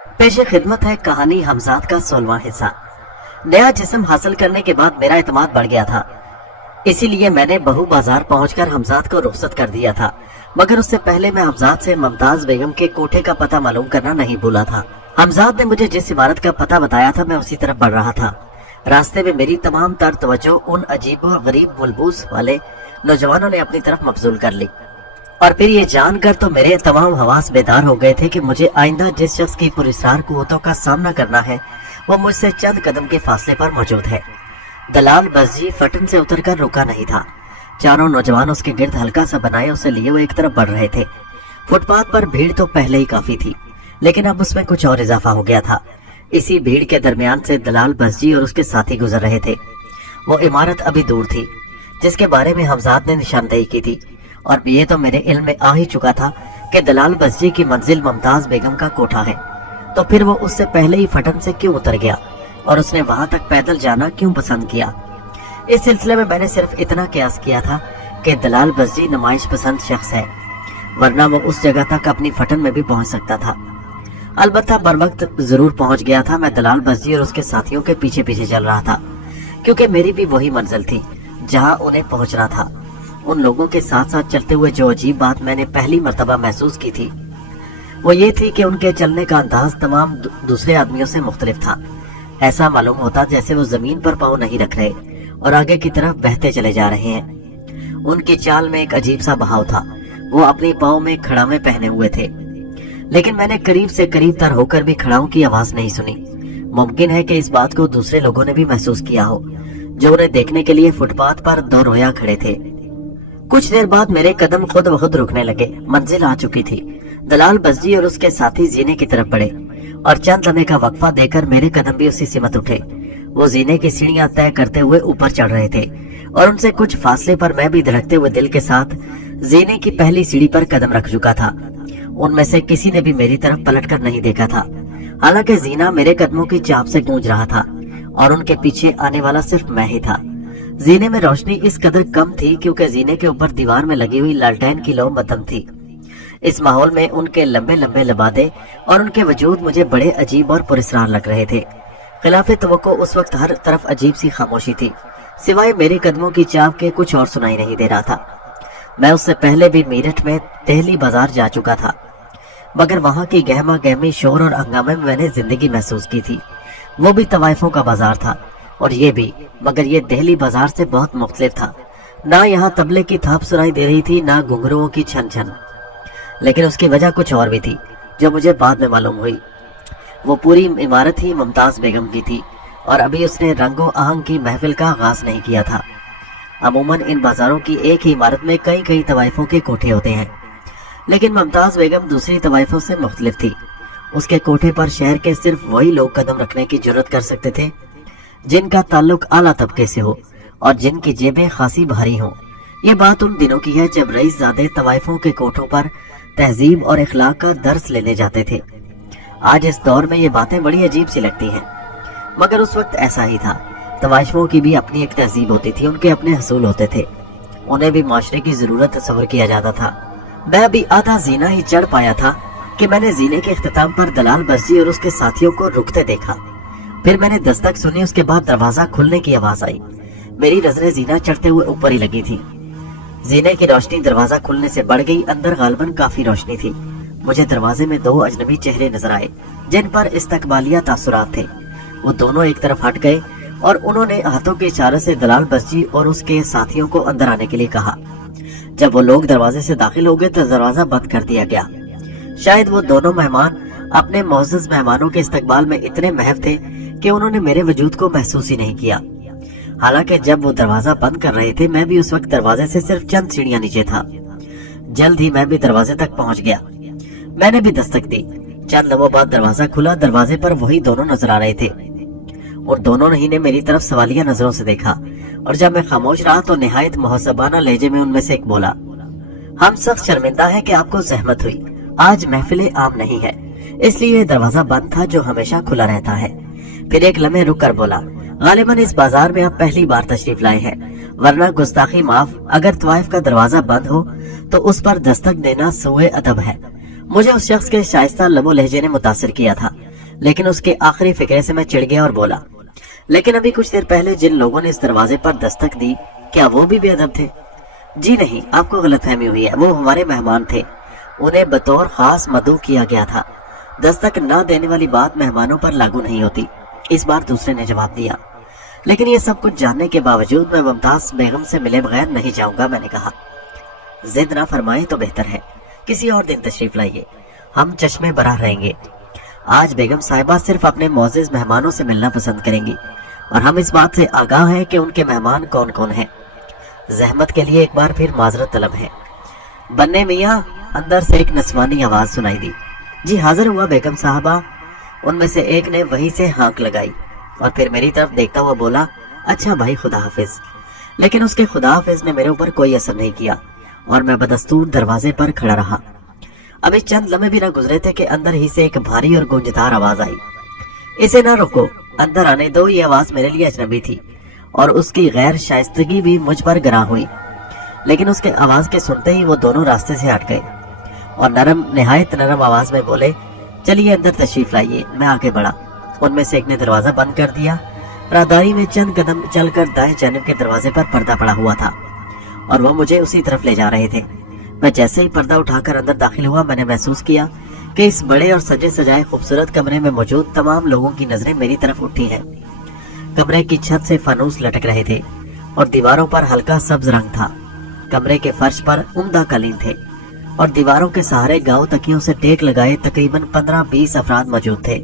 पेश खिदमत है कहानी हमजाद का 16वां हिस्सा। नया जिस्म हासिल करने के बाद मेरा एतमाद बढ़ गया था, इसीलिए मैंने बहू बाजार पहुंचकर हमजाद को रुखसत कर दिया था। मगर उससे पहले मैं हमजाद से मुमताज बेगम के कोठे का पता मालूम करना नहीं भूला था। हमजाद ने मुझे जिस इमारत का पता बताया था मैं उसी तरफ बढ़ रहा था। रास्ते में मेरी तमाम तर तवज्जो उन अजीब और गरीब मुलबूस वाले नौजवानों ने अपनी तरफ मबजूल कर ली, और फिर ये जानकर तो मेरे तमाम हवास बेदार हो गए थे कि मुझे आइंदा जिस शख्स की पुरस्कार कुव्वतों का सामना करना है वो मुझसे चंद कदम के फासले पर मौजूद है। दलाल बस्जी फटन से उतरकर रुका नहीं था। चारों नौजवान उसके गिर्द हल्का सा बनाए उसे लिए हुए एक तरफ बढ़ रहे थे। फुटपाथ पर भीड़ तो पहले ही काफी थी, लेकिन अब उसमें कुछ और इजाफा हो गया था। इसी भीड़ के दरमियान से दलाल बस्जी और उसके साथी गुजर रहे थे। वो इमारत अभी दूर थी जिसके बारे में हमजाद ने निशानदेही की थी, और ये तो मेरे इल्म में आ ही चुका था कि दलाल बस्जी की मंजिल मुमताज बेगम का कोठा है। तो फिर वो उससे पहले ही फटन से क्यों उतर गया और उसने वहां तक पैदल जाना क्यों पसंद किया? इस सिलसिले में मैंने सिर्फ इतना कयास किया था कि दलाल बस्जी नुमाइश पसंद शख्स है, वरना वो उस जगह तक अपनी फटन में भी पहुंच सकता था। अलबत्ता बर वक्त जरूर पहुंच गया था। मैं दलाल बस्जी और उसके साथियों के पीछे पीछे चल रहा था, क्योंकि मेरी भी वही मंजिल थी जहां उन्हें पहुंचना था। उन लोगों के साथ साथ चलते हुए जो अजीब बात मैंने पहली मर्तबा महसूस की थी वो ये थी कि उनके चलने का अंदाज तमाम दूसरे आदमियों से मुख्तलिफ था। ऐसा मालूम होता जैसे वो जमीन पर पाँव नहीं रख रहे और आगे की तरफ बहते चले जा रहे हैं। उनकी चाल में एक अजीब सा बहाव था। वो अपनी पाँव में खड़ावे पहने हुए थे, लेकिन मैंने करीब से करीब तर होकर भी खड़ाओं की आवाज नहीं सुनी। मुमकिन है कि इस बात को दूसरे लोगों ने भी महसूस किया हो जो उन्हें देखने के लिए फुटपाथ पर दो रोया खड़े थे। कुछ देर बाद मेरे कदम खुद ब खुद रुकने लगे। मंजिल आ चुकी थी। दलाल बस्जी और उसके साथी जीने की तरफ बढ़े और चंद लम्हे का वक्फा देकर मेरे कदम भी उसी सिमत उठे। वो जीने की सीढ़ियां तय करते हुए ऊपर चढ़ रहे थे और उनसे कुछ फासले पर मैं भी धड़कते हुए दिल के साथ जीने की पहली सीढ़ी पर कदम रख चुका था। उनमें से किसी ने भी मेरी तरफ पलटकर नहीं देखा था, हालांकि जीना मेरे कदमों की चाप से गूंज रहा था और उनके पीछे आने वाला सिर्फ मैं ही था। जीने में रोशनी इस कदर कम थी क्योंकि जीने के ऊपर दीवार में लगी हुई लालटेन की लौ बदम थी। इस माहौल में उनके लंबे लंबे लबादे और उनके वजूद मुझे बड़े अजीब और पुरस्कार लग रहे थे। खिलाफे तवक्को उस वक्त हर तरफ अजीब सी खामोशी थी, सिवाय मेरे कदमों की चाप के कुछ और सुनाई नहीं दे रहा था। मैं उससे पहले भी मेरठ में देहली बाजार जा चुका था, मगर वहां की गहमा गहमी शोर और हंगामे में मैंने जिंदगी महसूस की थी। वो भी तवाइफों का बाजार था और ये भी, मगर ये दिल्ली बाजार से बहुत मुख्तलिफ था। ना यहाँ तबले की थाप सुनाई दे रही थी, ना घुंघरुओं की छन छन, लेकिन उसकी वजह कुछ और भी थी जो मुझे बाद में मालूम हुई। वो पूरी इमारत ही मुमताज बेगम की थी और अभी उसने रंगो आहंग की महफिल का आगाज नहीं किया था। अमूमन इन बाजारों की एक ही इमारत में कई कई तवाइफों के कोठे होते हैं, लेकिन मुमताज बेगम दूसरी तवाइफों से मुख्तलिफ थी। उसके कोठे पर शहर के सिर्फ वही लोग कदम रखने की जुर्रत कर सकते थे जिनका ताल्लुक आला तबके से हो और जिनकी जेबें खासी भारी हों। ये बात उन दिनों की है जब रईस ज़ादे तवाइफों के कोठों पर तहजीब और इखलाक का दर्स लेने जाते थे। आज इस दौर में ये बातें बड़ी अजीब सी लगती हैं, मगर उस वक्त ऐसा ही था। तवाइफों की भी अपनी एक तहजीब होती थी, उनके अपने हसूल होते थे, उन्हें भी माशरे की जरूरत तस्वर किया जाता था। मैं अभी आधा जीना ही चढ़ पाया था कि मैंने जीने के इख्तिताम पर दलाल बस्जी और उसके साथियों को रुकते देखा। फिर मैंने दस्तक सुनी, उसके बाद दरवाजा खुलने की आवाज आई। मेरी नजरें जीना चढ़ते हुए ऊपर ही लगी थी। जीने की रोशनी दरवाजा खुलने से बढ़ गई। अंदर गालबन काफी रोशनी थी। मुझे दरवाजे में दो अजनबी चेहरे नजर आए जिन पर इस्तकबालिया तासुरात थे। वो दोनों एक तरफ हट गए और उन्होंने हाथों के इशारे से दलाल बस्जी और उसके साथियों को अंदर आने के लिए कहा। जब वो लोग दरवाजे से दाखिल हो गए तो दरवाजा बंद कर दिया गया। शायद वो दोनों मेहमान अपने मोअज़्ज़ज़ मेहमानों के इस्तकबाल में इतने महव थे कि उन्होंने मेरे वजूद को महसूस ही नहीं किया। हालांकि जब वो दरवाजा बंद कर रहे थे मैं भी उस वक्त दरवाजे से सिर्फ चंद सीढ़ियां नीचे था। जल्द ही मैं भी दरवाजे तक पहुंच गया। मैंने भी दस्तक दी। चंद लम्हों बाद दरवाजा खुला। दरवाजे पर वही दोनों नजर आ रहे थे और दोनों ही ने मेरी तरफ सवालिया नजरों से देखा, और जब मैं खामोश रहा तो निहायत मुहस्सबाना लहजे में उनमें से एक बोला, हम सख्त शर्मिंदा है कि आपको जहमत हुई। आज महफिल आम नहीं है, इसलिए दरवाजा बंद था जो हमेशा खुला रहता है। फिर एक लम्हे रुक कर बोला, गालिबन इस बाजार में आप पहली बार तशरीफ लाए हैं, वरना गुस्ताखी माफ। अगर तवाइफ का दरवाजा बंद हो तो उस पर दस्तक देना सुए अदब है। मुझे उस शख्स के शाइस्ता लबो लहजे ने मुतासिर किया था। लेकिन उसके आखिरी फिक्रे से मैं चिढ़ गया और बोला, लेकिन अभी कुछ देर पहले जिन लोगों ने इस दरवाजे पर दस्तक दी, क्या वो भी बेअदब थे? जी नहीं, आपको गलतफहमी हुई है, वो हमारे मेहमान थे, उन्हें बतौर खास मदऊ किया गया था। दस्तक न देने वाली बात मेहमानों पर लागू नहीं होती। इस बार दूसरे ने जवाब दिया। लेकिन ये सब कुछ जानने के बावजूद मैं मुमताज बेगम से मिले बगैर नहीं जाऊंगा, मैंने कहा। जिद ना फरमाए तो बेहतर है, किसी और दिन तशरीफ लाइए, हम चश्मे बराह रहेंगे। आज बेगम साहिबा सिर्फ अपने मोअज़्ज़िज़ मेहमानों से मिलना पसंद करेंगी और हम इस बात से आगाह हैं कि उनके मेहमान कौन कौन हैं। जहमत के लिए एक बार फिर माजरत तलब है। बन्ने मियाँ, अंदर से एक नस्वानी आवाज सुनाई दी। जी हाजिर हुआ बेगम साहबा। उनमें से एक ने वहीं से हाँक लगाई और फिर मेरी तरफ देखता हुआ बोला, अच्छा भाई, खुदा हाफिज। लेकिन उसके खुदा हाफिज ने मेरे ऊपर कोई असर नहीं किया और मैं बदस्तूर दरवाजे पर खड़ा रहा। अभी चंद लम्हे भी न गुजरे थे कि अंदर ही से एक भारी और गूंजदार आवाज आई, इसे ना रोको, अंदर आने दो। ये आवाज मेरे लिए अजनबी थी और उसकी गैर शाइस्तगी भी मुझ पर गिरा हुई। लेकिन उसके आवाज के सुनते ही वो दोनों रास्ते से हट गए और निहायत नरम आवाज में बोले, चलिए अंदर तशरीफ लाइए। मैं आगे बढ़ा। उनमें से एक ने दरवाजा बंद कर दिया। राहदारी में चंद कदम चलकर दाएं जानिब के दरवाजे पर पर्दा पड़ा हुआ था और वो मुझे उसी तरफ ले जा रहे थे। मैं जैसे ही पर्दा उठाकर अंदर दाखिल हुआ, मैंने महसूस किया कि इस बड़े और सजे सजाए खूबसूरत कमरे में मौजूद तमाम लोगों की नजरें मेरी तरफ उठी हैं। कमरे की छत से फानूस लटक रहे थे और दीवारों पर हल्का सब्ज रंग था। कमरे के फर्श पर उम्दा कालीन थे और दीवारों के सहारे गांव तकियों से टेक लगाए तकरीबन 15-20 अफराद मौजूद थे,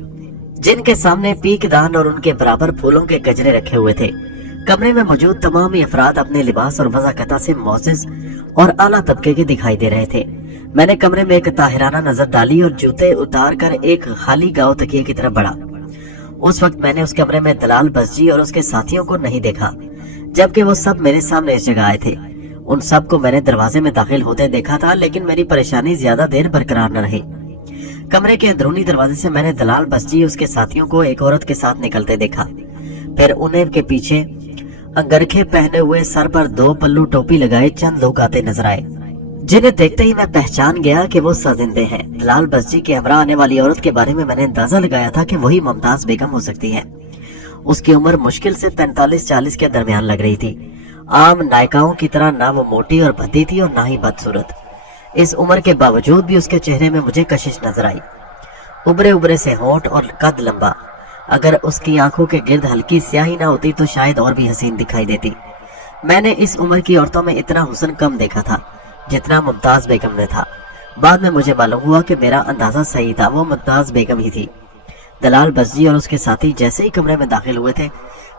जिनके सामने पीकदान और उनके बराबर फूलों के गजरे रखे हुए थे। कमरे में मौजूद तमाम ही अफराद अपने लिबास और वज़ाकता से मोअज़्ज़िज़ और आला तबके के दिखाई दे रहे थे। मैंने कमरे में एक ताहिराना नजर डाली और जूते उतार कर एक खाली गांव तकिए की तरफ बढ़ा। उस वक्त मैंने उस कमरे में दलाल बसजी और उसके साथियों को नहीं देखा, जबकि वो सब मेरे सामने इस जगह आए थे। उन सब को मैंने दरवाजे में दाखिल होते देखा था, लेकिन मेरी परेशानी ज्यादा देर बरकरार न रही। कमरे के अंदरूनी दरवाजे से मैंने दलाल बसजी और उसके साथियों को एक औरत के साथ निकलते देखा। फिर उन्हें के पीछे अंगरखे पहने हुए, सर पर 2 पल्लू टोपी लगाए चंद लोग आते नजर आए, जिन्हें देखते ही मैं पहचान गया कि वो साजिंदे हैं। दलाल बसजी के हमरा आने वाली औरत के बारे में मैंने अंदाजा लगाया था कि वही मुमताज बेगम हो सकती है। उसकी उम्र मुश्किल से 45-40 के दरमियान लग रही थी। आम नायिकाओं की तरह ना वो मोटी और भद्दी थी और ना ही बदसूरत। इस उम्र के बावजूद भी उसके चेहरे में मुझे कशिश नजर आई। उबरे उबरे से होंठ और कद लंबा। अगर उसकी आंखों के गिर्द हल्की स्याही ना होती तो शायद और भी हसीन दिखाई देती। मैंने इस उम्र की औरतों में इतना हुस्न कम देखा था जितना मुमताज बेगम में था। बाद में मुझे मालूम हुआ कि मेरा अंदाजा सही था, वो मुमताज बेगम ही थी। दलाल बसजी और उसके साथी जैसे ही कमरे में दाखिल हुए थे,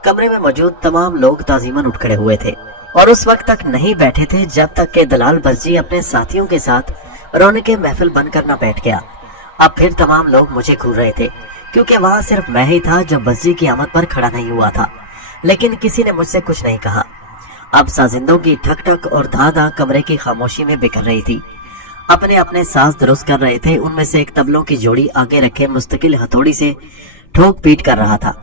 कमरे में मौजूद तमाम लोग ताजीमन उठ खड़े हुए थे और उस वक्त तक नहीं बैठे थे जब तक कि दलाल बसजी अपने साथियों के साथ रौनक महफिल बंद करना बैठ गया। अब फिर तमाम लोग मुझे घूर रहे थे, क्योंकि वहां सिर्फ मैं ही था जो बसजी की आमद पर खड़ा नहीं हुआ था। लेकिन किसी ने मुझसे कुछ नहीं कहा। अब साजिंदों की ठक ठक और धा धा कमरे की खामोशी में बिखर रही थी। अपने अपने साज दुरुस्त कर रहे थे। उनमें से एक तबलों की जोड़ी आगे रखे मुस्तकिल हथौड़ी से ठोक पीट कर रहा था।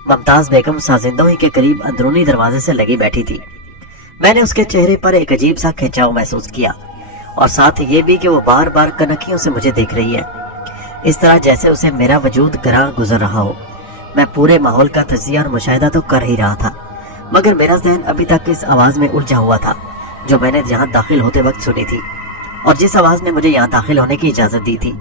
मुमताज बेगम साजिंदों ही के करीब अंदरूनी दरवाजे से लगी बैठी थी। मैंने उसके चेहरे पर एक अजीब सा खिंचाव महसूस किया और साथ ये भी कि वो बार बार कनखियों से मुझे देख रही है, इस तरह जैसे उसे मेरा वजूद गरा गुजर रहा हो। मैं पूरे माहौल का तजिया और मुशाहिदा तो कर ही रहा था, मगर मेरा ज़हन अभी तक इस आवाज में उलझा हुआ था जो मैंने यहाँ दाखिल होते वक्त सुनी थी और जिस आवाज ने मुझे यहाँ दाखिल होने की इजाजत दी थी।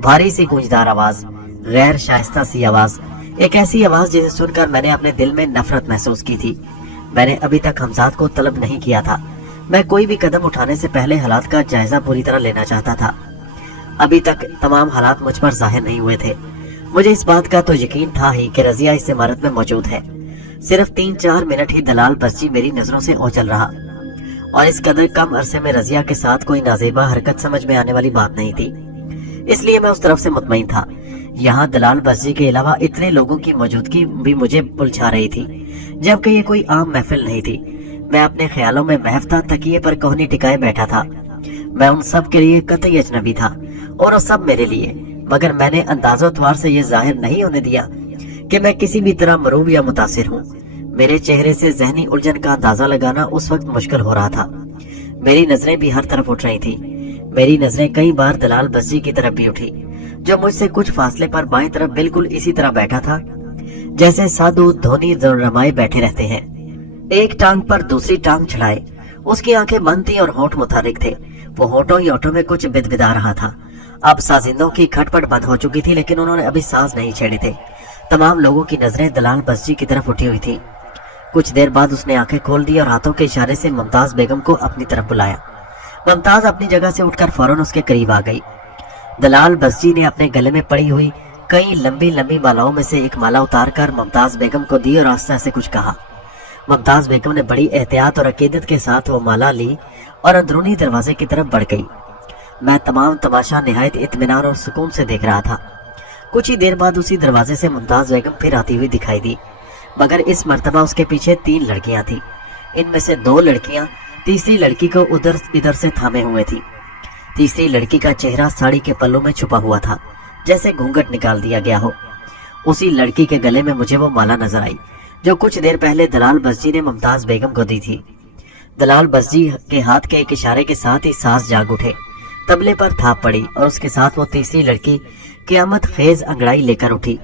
भारी सी गूंजदार आवाज, गैर शाइस्ता सी आवाज, एक ऐसी आवाज जिसे सुनकर मैंने अपने दिल में नफरत महसूस की थी। मैंने अभी तक हमजाद को तलब नहीं किया था। मैं कोई भी कदम उठाने से पहले हालात का जायजा पूरी तरह लेना चाहता था। अभी तक तमाम हालात मुझ पर जाहिर नहीं हुए थे। मुझे इस बात का तो यकीन था ही कि रजिया इस इमारत में मौजूद है। सिर्फ 3-4 मिनट ही दलाल बसजी मेरी नजरों से ओझल रहा और इस कदर कम अरसे में रजिया के साथ कोई नाजेबा हरकत समझ में आने वाली बात नहीं थी, इसलिए मैं उस तरफ से मुतमईन था। यहाँ दलाल बसजी के अलावा इतने लोगों की मौजूदगी भी मुझे उलझा रही थी, जबकि ये कोई आम महफिल नहीं थी। मैं अपने ख्यालों में महफता तकिए पर कोहनी टिकाए बैठा था। मैं उन सब के लिए कतई अजनबी था और वो सब मेरे लिए, मगर मैंने अंदाज़ोत्वार से ये जाहिर नहीं होने दिया कि मैं किसी भी तरह मरूब या मुतासिर हूँ। मेरे चेहरे से जहनी उलझन का अंदाजा लगाना उस वक्त मुश्किल हो रहा था। मेरी नजरें भी हर तरफ उठ रही थी। मेरी नजरें कई बार दलाल बसजी की तरफ भी उठी, जो मुझसे कुछ फासले पर बाएं तरफ बिल्कुल इसी तरह बैठा था जैसे साधु धोनी रमाए बैठे रहते हैं, एक टांग पर दूसरी टांग चढ़ाए। उसकी आंखें बंद थी और होंठ मुतारिक थे। वो होठों ही होठों में कुछ बिदबिदा रहा था। अब साजिंदों की खटपट बंद हो चुकी थी, लेकिन उन्होंने अभी सांस नहीं छेड़े थे। तमाम लोगों की नजरें दलाल बस्जी की तरफ उठी हुई थी। कुछ देर बाद उसने आंखें खोल दी और हाथों के इशारे से मुमताज बेगम को अपनी तरफ बुलाया। मुमताज अपनी जगह से उठकर फौरन उसके करीब आ गई। दलाल बस्जी ने अपने गले में पड़ी हुई कई लंबी लंबी मालाओं में से एक माला उतारकर मुमताज बेगम को दी और आस्ते से कुछ कहा। मुमताज बेगम ने बड़ी एहतियात और अकीदत के साथ वो माला ली और अंदरूनी दरवाजे की तरफ बढ़ गई। मैं तमाम तमाशा निहायत इत्मीनान और सुकून से देख रहा था। कुछ ही देर बाद उसी दरवाजे से मुमताज बेगम फिर आती हुई दिखाई दी, मगर इस मर्तबा उसके पीछे 3 लड़कियां थीं। इनमें से 2 लड़कियां तीसरी लड़की को उधर इधर से थामे हुए थी। तीसरी लड़की का चेहरा साड़ी के पल्लों में छुपा हुआ था, जैसे घूंघट निकाल दिया गया हो। उसी लड़की के गले में मुझे वो माला नजर आई जो कुछ देर पहले दलाल बस्जी ने मुमताज बेगम को दी थी। दलाल बस्जी के हाथ के एक इशारे के साथ ही सांस जाग उठे। तबले पर थाप पड़ी और उसके साथ वो तीसरी लड़की क़यामत खेज अंगड़ाई लेकर उठी।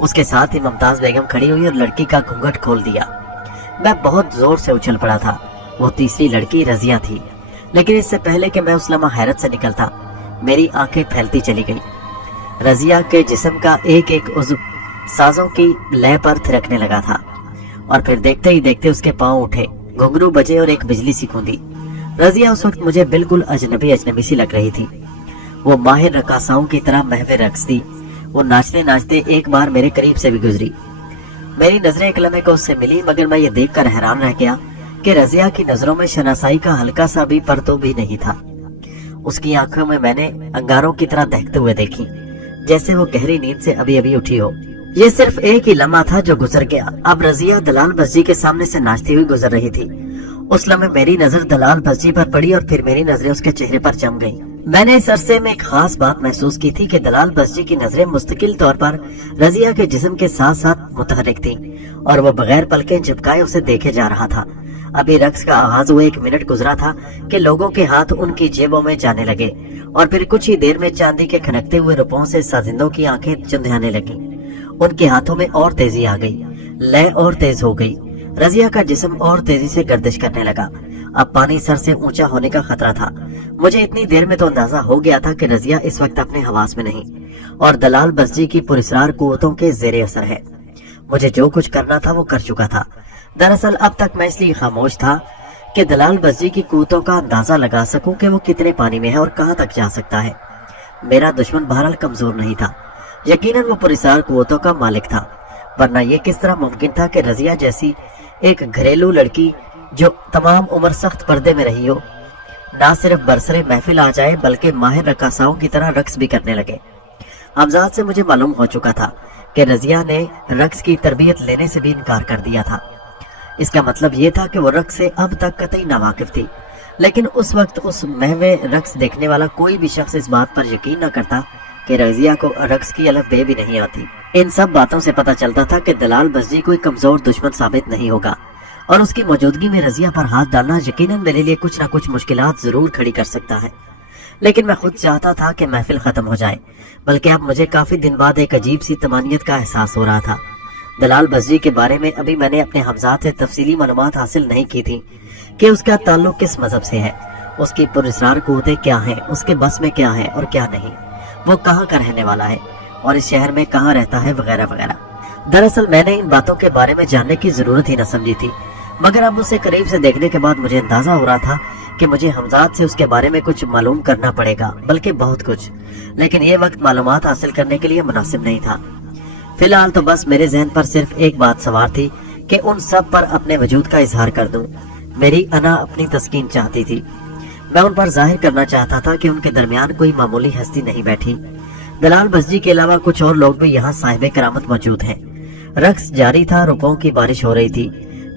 उसके साथ ही मुमताज बेगम खड़ी हुई और लड़की का घूंघट खोल दिया। मैं बहुत जोर से उछल पड़ा था। वो तीसरी लड़की रजिया थी, लेकिन इससे पहले कि मैं उस लम्हा हैरत से निकलता, मेरी आंखें फैलती चली गई। रजिया के जिस्म का एक एक उज़्व साजों की लय पर थिरकने लगा था और फिर देखते ही देखते उसके पांव उठे, घुंघरू बजे और एक बिजली सी कूदी। रजिया उस वक्त मुझे बिल्कुल अजनबी सी लग रही थी। वो माहिर रकासाओं की तरह महवे रक्स थी। वो नाचते नाचते एक बार मेरे करीब से भी गुजरी। मेरी नजरें एक लम्हे को उससे मिली, मगर मैं ये देखकर हैरान रह गया कि रजिया की नजरों में शनासाई का हल्का सा भी परतो भी नहीं था। उसकी आंखों में मैंने अंगारों की तरह दहकते हुए देखी, जैसे वो गहरी नींद से अभी अभी उठी हो। ये सिर्फ एक ही लम्हा था जो गुजर गया। अब रजिया दलाल बस्जी के सामने से नाचती हुई गुजर रही थी। उस लम्हे मेरी नजर दलाल बस्जी पर पड़ी और फिर मेरी नजरें उसके चेहरे पर जम गईं। मैंने इस अरसे में एक खास बात महसूस की थी कि दलाल बस्जी की नजरें मुस्तकिल तौर पर रजिया के जिस्म के साथ साथ मुतहरिक थीं और वो बगैर पलकें झपकाए उसे देखे जा रहा था। अभी रक्स का आगाज हुए 1 मिनट गुजरा था कि लोगों के हाथ उनकी जेबों में जाने लगे और फिर कुछ ही देर में चांदी के खनकते हुए रुपयों से साजिंदों की आंखें चुंधियाने लगी। उनके हाथों में और तेजी आ गई, लय और तेज हो गई। रजिया का जिस्म और तेजी से गर्दिश करने लगा। अब पानी सर से ऊंचा होने का खतरा था। मुझे इतनी देर में तो अंदाजा हो गया था कि रजिया इस वक्त अपने हवास में नहीं और दलाल बस्जी की पुरस्रार कुव्वतों के जेरे असर है। मुझे जो कुछ करना था वो कर चुका था। दरअसल अब तक मैं इसलिए खामोश था कि दलाल बस्जी की कुव्वतों का अंदाजा लगा सकूं कि वो कितने पानी में है और कहां तक जा सकता है। मेरा दुश्मन बहरहाल कमजोर नहीं था, यकीनन वो पुरस्रार कुव्वतों का मालिक था, वरना ये किस तरह मुमकिन था कि रजिया जैसी एक घरेलू लड़की जो तमाम उम्र सख्त पर्दे में रही हो, ना सिर्फ बरसरे महफिल आ जाए बल्कि माहिर रकासाओं की तरह रक्स भी करने लगे। हमजाद से मुझे मालूम हो चुका था कि रजिया ने रक्स की तरबियत लेने से भी इनकार कर दिया था। इसका मतलब ये था कि वो रक्स से अब तक कतई नावाकिफ थी, लेकिन उस वक्त उस महवे रक्स देखने वाला कोई भी शख्स इस बात पर यकीन न करता कि रजिया को रक्स की अलग बे भी नहीं आती। इन सब बातों से पता चलता था कि दलाल बस्जी कोई कमजोर दुश्मन साबित नहीं होगा और उसकी मौजूदगी में रजिया पर हाथ डालना यकीनन मेरे लिए कुछ न कुछ मुश्किलात जरूर खड़ी कर सकता है। लेकिन मैं खुद चाहता था कि महफिल खत्म हो जाए, बल्कि अब मुझे काफी दिन बाद एक अजीब सी तमानियत का एहसास हो रहा था। दलाल बस्जी के बारे में अभी मैंने अपने हमजाद से तफसीली मालूमात हासिल नहीं की थी कि उसका ताल्लुक किस मजहब से है, उसकी पुरस्रार कुव्वतें क्या हैं, उसके बस में क्या है और क्या नहीं, वो कहाँ का रहने वाला है और इस शहर में कहाँ रहता है, वगैरह वगैरह। दरअसल मैंने इन बातों के बारे में जानने की जरूरत ही न समझी थी, मगर अब उसे करीब से देखने के बाद मुझे अंदाजा हो रहा था कि मुझे हमजाद से उसके बारे में कुछ मालूम करना पड़ेगा, बल्कि बहुत कुछ। लेकिन ये वक्त मालूमात हासिल करने के लिए मुनासिब नहीं था। फिलहाल तो बस मेरे जहन पर सिर्फ एक बात सवार थी कि उन सब पर अपने वजूद का इजहार कर दूं। मेरी अना अपनी तस्कीन चाहती थी। मैं उन पर जाहिर करना चाहता था कि उनके दरमियान कोई मामूली हस्ती नहीं बैठी। दलाल बस्जी के अलावा कुछ और लोग भी यहाँ साहिब करामत मौजूद हैं। रक्स जारी था, रुपयों की बारिश हो रही थी।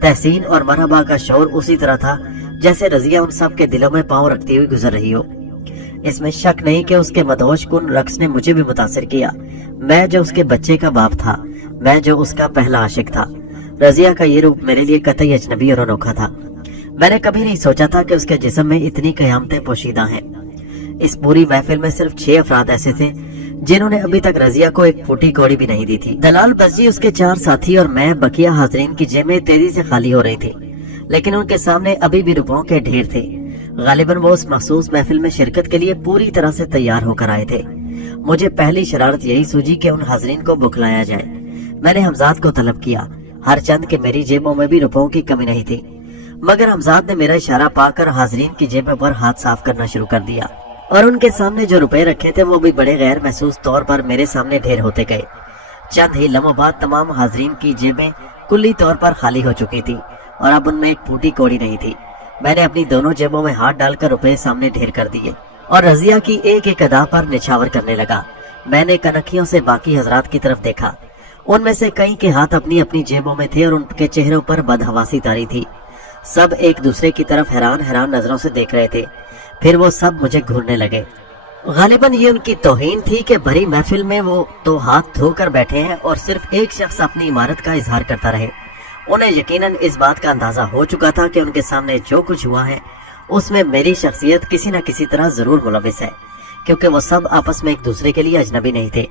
तहसीन और मरहबा का शोर उसी तरह था जैसे रजिया उन सब के दिलों में पांव रखती हुई गुजर रही हो। इसमें शक नहीं कि उसके मदहोश कुन रक्स ने मुझे भी मुतासिर किया। मैं जो उसके बच्चे का बाप था, मैं जो उसका पहला आशिक था। रजिया का ये रूप मेरे लिए कतई अजनबी और अनोखा था। मैंने कभी नहीं सोचा था कि उसके जिस्म में इतनी कयामतें पोशीदा हैं। इस पूरी महफिल में सिर्फ 6 अफराद ऐसे थे जिन्होंने अभी तक रजिया को एक फूटी कौड़ी भी नहीं दी थी। दलाल बस्जी, उसके 4 साथी और मैं बकिया हाजरीन की जेबें तेजी से खाली हो रही थी, लेकिन उनके सामने अभी भी रुपयों के ढेर थे। गालिबन वो उस मखसूस महफिल में शिरकत के लिए पूरी तरह से तैयार होकर आए थे। मुझे पहली शरारत यही सूझी कि उन हाजरीन को बुखलाया जाए। मैंने हमजाद को तलब किया, हर चंद के मेरी जेबों में भी रुपयों की कमी नहीं थी, मगर हमजाद ने मेरा इशारा पाकर हाजरीन की जेबों पर हाथ साफ करना शुरू कर दिया और उनके सामने जो रुपए रखे थे वो भी बड़े गैर महसूस तौर पर मेरे सामने ढेर होते गए। चंद ही लम्हों बाद तमाम हाजरीन की जेबें कुल्ली तौर पर खाली हो चुकी थी और अब उनमें एक फूटी कौड़ी नहीं थी। मैंने अपनी दोनों जेबों में हाथ डालकर रुपए सामने ढेर कर दिए और रजिया की एक एक अदा पर निछावर करने लगा। मैंने कनखियों से बाकी हजरात की तरफ देखा। उनमें से कई के हाथ अपनी अपनी जेबों में थे और उनके चेहरों पर बदहवासी तारी थी। सब एक दूसरे की तरफ हैरान हैरान नजरों से देख रहे थे। फिर वो सब मुझे घूरने लगे। गालिबन ये उनकी तौहीन थी कि भरी महफिल में वो तो हाथ धोकर बैठे हैं और सिर्फ एक शख्स अपनी इमारत का इजहार करता रहे। उन्हें यकीनन इस बात का अंदाजा हो चुका था कि उनके सामने जो कुछ हुआ है उसमें मेरी शख्सियत किसी न किसी तरह जरूर मुलविस है, क्योंकि वो सब आपस में एक दूसरे के लिए अजनबी नहीं थे।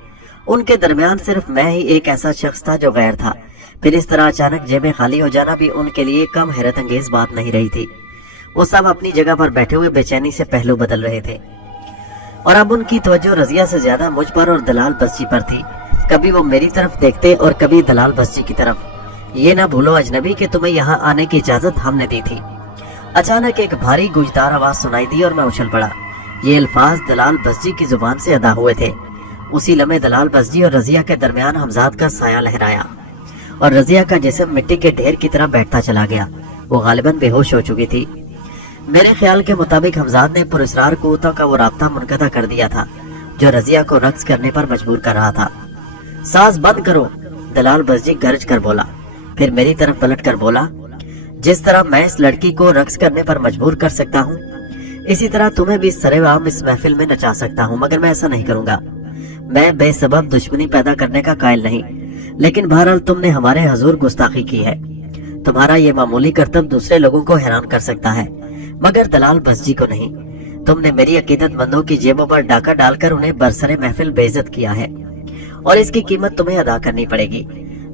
उनके दरमियान सिर्फ मैं ही एक ऐसा शख्स था जो गैर था। फिर इस तरह अचानक जेबें खाली हो जाना भी उनके लिए कम हैरत अंगेज बात नहीं रही थी। वो सब अपनी जगह पर बैठे हुए बेचैनी से पहलू बदल रहे थे और अब उनकी तवज्जो रजिया से ज्यादा मुझ पर और दलाल बस्जी पर थी। कभी वो मेरी तरफ देखते और कभी दलाल बस्जी की तरफ। ये ना भूलो अजनबी कि तुम्हें यहाँ आने की इजाजत हमने दी थी। अचानक एक भारी गुंजदार आवाज सुनाई दी और मैं उछल पड़ा। ये अल्फाज दलाल बस्जी की जुबान से अदा हुए थे। उसी लम्हे दलाल बस्जी और रजिया के दरमियान हमजाद का साया लहराया और रजिया का जिस्म मिट्टी के ढेर की तरह बैठता चला गया। वो गालिबन बेहोश हो चुकी थी। मेरे ख्याल के मुताबिक हमजाद ने पुरस्रार कुव्वतों का वो राब्ता मुनक़ता कर दिया था जो रजिया को रक्स करने पर मजबूर कर रहा था। साज बंद करो, दलाल बस्जी गरज कर बोला। फिर मेरी तरफ पलट कर बोला, जिस तरह मैं इस लड़की को रक्स करने पर मजबूर कर सकता हूँ, इसी तरह तुम्हें भी सरेआम इस महफिल में नचा सकता हूँ, मगर मैं ऐसा नहीं करूंगा। मैं बेसबब दुश्मनी पैदा करने का कायल नहीं, लेकिन बहरहाल तुमने हमारे हजूर गुस्ताखी की है। तुम्हारा ये मामूली करतब दूसरे लोगों को हैरान कर सकता है, मगर दलाल बस्जी को नहीं। तुमने मेरी अकीदतमंदों की जेबों पर डाका डालकर उन्हें बरसरे महफिल बेइज्जत किया है और इसकी कीमत तुम्हें अदा करनी पड़ेगी।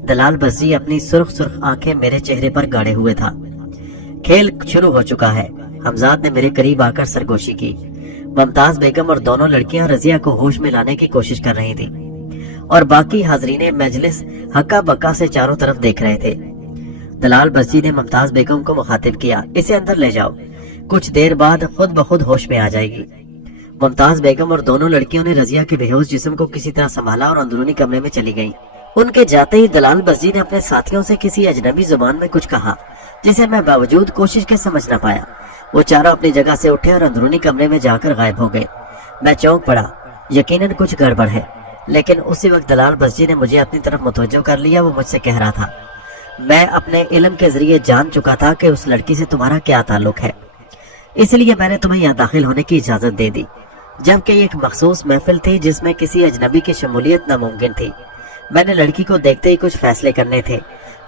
दलाल बस्जी अपनी सुर्ख सुर्ख आंखें मेरे चेहरे पर गाड़े हुए था। खेल शुरू हो चुका है। हमजाद ने मेरे करीब आकर सरगोशी की। मुमताज बेगम और दोनों लड़कियां रजिया को होश में लाने की कोशिश कर रही थी और बाकी हाजरीने मजलिस हक्का बक्का से चारों तरफ देख रहे थे। दलाल बस्जी ने मुमताज बेगम को मुखातिब किया, इसे अंदर ले जाओ, कुछ देर बाद खुद ब खुद होश में आ जाएगी। मुमताज बेगम और दोनों लड़कियों ने रजिया के बेहोश जिस्म को किसी तरह संभाला और अंदरूनी कमरे में चली गईं। उनके जाते ही दलाल बस्जी ने अपने साथियों से किसी अजनबी जुबान में कुछ कहा जिसे मैं बावजूद कोशिश के समझ न पाया। वो चारों अपनी जगह से उठे और अंदरूनी कमरे में जाकर गायब हो गए। मैं चौंक पड़ा, यकीनन कुछ गड़बड़ है, लेकिन उसी वक्त दलाल बस्जी ने मुझे अपनी तरफ मुतवज्जो कर लिया। वो मुझसे कह रहा था, मैं अपने इल्म के जरिए जान चुका था कि उस लड़की से तुम्हारा क्या ताल्लुक है, इसलिए मैंने तुम्हें यहाँ दाखिल होने की इजाजत दे दी, जबकि ये एक मखसूस महफिल थी जिसमें किसी अजनबी की शमूलियत नामुमकिन थी। मैंने लड़की को देखते ही कुछ फैसले करने थे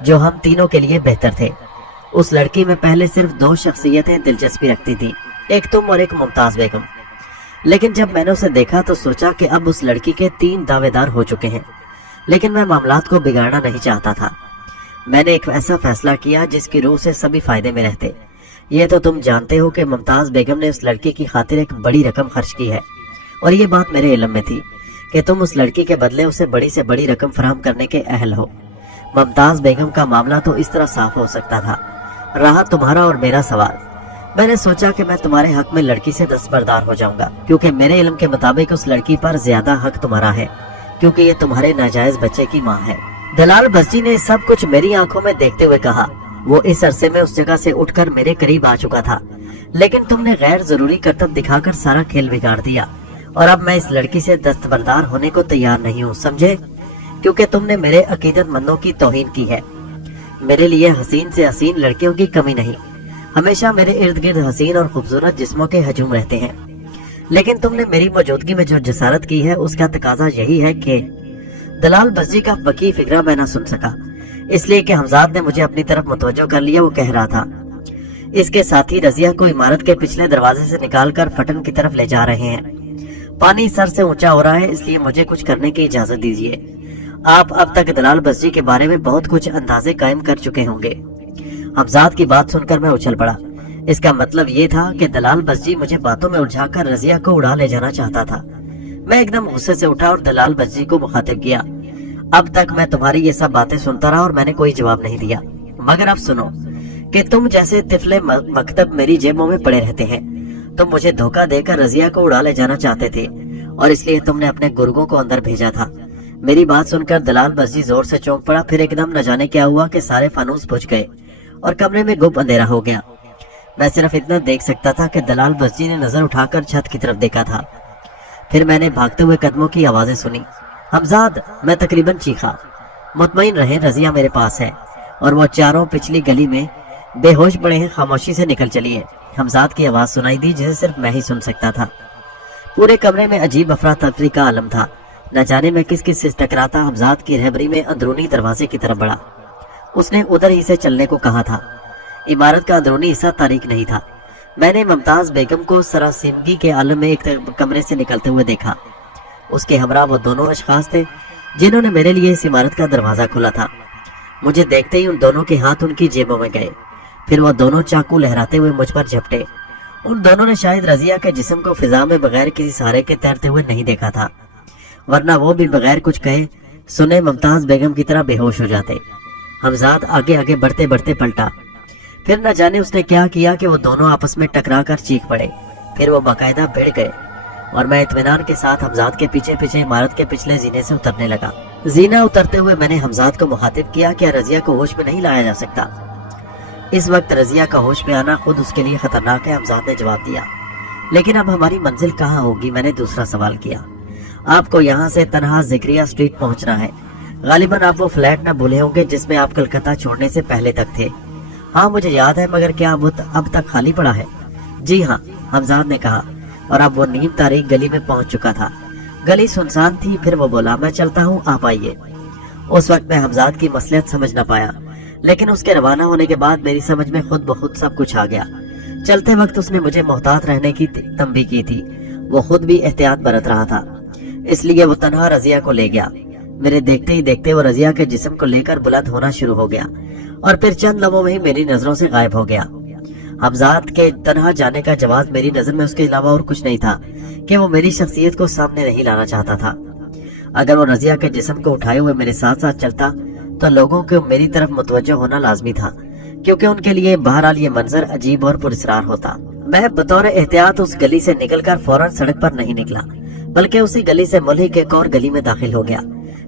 जो हम तीनों के लिए बेहतर थे। उस लड़की में पहले सिर्फ 2 शख्सियतें दिलचस्पी रखती थी, एक तुम और एक मुमताज बेगम, लेकिन जब मैंने उसे देखा तो सोचा कि अब उस लड़की के 3 दावेदार हो चुके हैं, लेकिन मैं मामलात को बिगाड़ना नहीं चाहता था। मैंने एक ऐसा फैसला किया जिसकी रूह से सभी फायदे में रहते। ये तो तुम जानते हो कि मुमताज बेगम ने उस लड़की की खातिर एक बड़ी रकम खर्च की है और ये बात मेरे इल्म में थी कि तुम उस लड़की के बदले उसे बड़ी से बड़ी रकम फराहम करने के अहल हो। मुमताज बेगम का मामला तो इस तरह साफ हो सकता था। रहा तुम्हारा और मेरा सवाल। मैंने सोचा कि मैं तुम्हारे हक में लड़की से दस्तबरदार हो जाऊंगा, क्योंकि मेरे इल्म के मुताबिक उस लड़की पर ज्यादा हक तुम्हारा है, क्योंकि ये तुम्हारे नाजायज बच्चे की माँ है। दलाल बस्जी ने सब कुछ मेरी आंखों में देखते हुए कहा। वो इस अरसे में उस जगह से उठकर मेरे करीब आ चुका था, लेकिन तुमने गैर जरूरी करतब दिखाकर सारा खेल बिगाड़ दिया और अब मैं इस लड़की से दस्तबरदार होने को तैयार नहीं हूँ, समझे? क्योंकि तुमने मेरे अकीदतमंदों की तौहीन की है। मेरे लिए हसीन से हसीन लड़कियों की कमी नहीं, हमेशा मेरे इर्द गिर्द हसीन और खूबसूरत जिस्मों के हजूम रहते हैं, लेकिन तुमने मेरी मौजूदगी में जो जसारत की है उसका तकाजा यही है कि दलाल बस्जी का वकी फिक्रा मैं न सुन सका, इसलिए कि हमजाद ने मुझे अपनी तरफ मुतवज्जो कर लिया। वो कह रहा था, इसके साथ ही रजिया को इमारत के पिछले दरवाजे से निकालकर फटन की तरफ ले जा रहे हैं। पानी सर से ऊंचा हो रहा है, इसलिए मुझे कुछ करने की इजाजत दीजिए। आप अब तक दलाल बस्जी के बारे में बहुत कुछ अंदाजे कायम कर चुके होंगे। हमजाद की बात सुनकर मैं उछल पड़ा। इसका मतलब ये था कि दलाल बस्जी मुझे बातों में उलझाकर रजिया को उड़ा ले जाना चाहता था। मैं एकदम गुस्से से उठा और दलाल बस्जी को मुखातिब किया। अब तक मैं तुम्हारी ये सब बातें सुनता रहा और मैंने कोई जवाब नहीं दिया, मगर अब सुनो कि तुम जैसे तिफले मकतब मेरी जेबों में पड़े रहते हैं। तुम मुझे धोखा देकर रजिया को उड़ा ले जाना चाहते थे और इसलिए तुमने अपने गुर्गों को अंदर भेजा था। मेरी बात सुनकर दलाल बस्जी जोर से चौंक पड़ा। फिर एकदम न जाने क्या हुआ कि सारे फानूस बुझ गए और कमरे में गुप अंधेरा हो गया। मैं सिर्फ इतना देख सकता था कि दलाल बस्जी ने नजर उठाकर छत की तरफ देखा था। फिर मैंने भागते हुए कदमों की आवाजें सुनी। हमजाद, मैं तकरीबन चीखा। मुतमईन रहे, रजिया मेरे पास है और वो चारों पिछली गली में बेहोश पड़े हैं, खामोशी से निकल चलिए। हमजाद की आवाज सुनाई दी जिसे सिर्फ मैं ही सुन सकता था। पूरे कमरे में अजीब अफरा तफरी का आलम था। न जाने मैं किस किस से टकराता हमजाद की रहबरी में अंदरूनी दरवाजे की तरफ बढ़ा। उसने उधर ही से चलने को कहा था। इमारत का अंदरूनी हिस्सा तारीक नहीं था। मैंने मुमताज बेगम को सरासिमगी के आलम में एक कमरे से निकलते हुए देखा। उसके हमरा वो दोनों अशखास थे जिन्होंने मेरे लिए इस इमारत का दरवाजा खोला था। मुझे देखते ही उन दोनों के हाथ उनकी जेबों में गए। फिर वो दोनों चाकू लहराते हुए मुझ पर झपटे। उन दोनों ने शायद रजिया के जिस्म को फिजा में बगैर किसी सहारे के तैरते हुए नहीं देखा था, वरना वो भी बगैर कुछ कहे सुने मुमताज बेगम की तरह बेहोश हो जाते। हमजाद आगे आगे बढ़ते बढ़ते पलटा। फिर न जाने उसने क्या किया कि वो दोनों आपस में टकरा कर चीख पड़े। फिर वो बाकायदा भिड़ गए और मैं इत्मीनान के साथ हमजाद के पीछे पीछे इमारत के पिछले जीने से उतरने लगा। जीना उतरते हुए मैंने हमजाद को मुखातिब किया, क्या रजिया को होश में नहीं लाया जा सकता? इस वक्त रजिया का होश में आना खुद उसके लिए खतरनाक है, हमजाद ने जवाब दिया। लेकिन अब हमारी मंजिल कहाँ होगी? मैंने दूसरा सवाल किया। आपको यहाँ से तनहा जिक्रिया स्ट्रीट पहुँचना है। गालिबन आप वो फ्लैट न भूले होंगे जिसमें आप कलकत्ता छोड़ने से पहले तक थे। हाँ मुझे याद है, मगर क्या वो अब तक खाली पड़ा है? जी हाँ, हमजाद ने कहा और अब वो नीम तारीख गली में पहुंच चुका था। गली सुनसान थी। फिर वो बोला, मैं चलता हूँ, आप आइए। उस वक्त मैं हमजाद की मसलियत समझ न पाया, लेकिन उसके रवाना होने के बाद मेरी समझ में खुद ब खुद सब कुछ आ गया। चलते वक्त उसने मुझे मोहतात रहने की तंबीह की थी। वो खुद भी एहतियात बरत रहा था, इसलिए वो तनहा रजिया को ले गया। मेरे देखते ही देखते वो रजिया के जिस्म को लेकर बुलंद होना शुरू हो गया और फिर चंद लम्हों में ही मेरी नजरों से गायब हो गया। हमजाद के तनहा जाने का जवाब मेरी नजर में उसके अलावा और कुछ नहीं था कि वो मेरी शख्सियत को सामने नहीं लाना चाहता था। अगर वो रजिया के जिस्म को उठाए हुए मेरे साथ साथ चलता तो लोगों को मेरी तरफ मुतवज्जो होना लाजमी था, क्योंकि उनके लिए बहरहाल ये मंजर अजीब और पुरस्रार होता। मैं बतौर एहतियात उस गली से निकलकर फौरन सड़क पर नहीं निकला, बल्कि उसी गली से मुल्हिक एक और गली में दाखिल हो गया।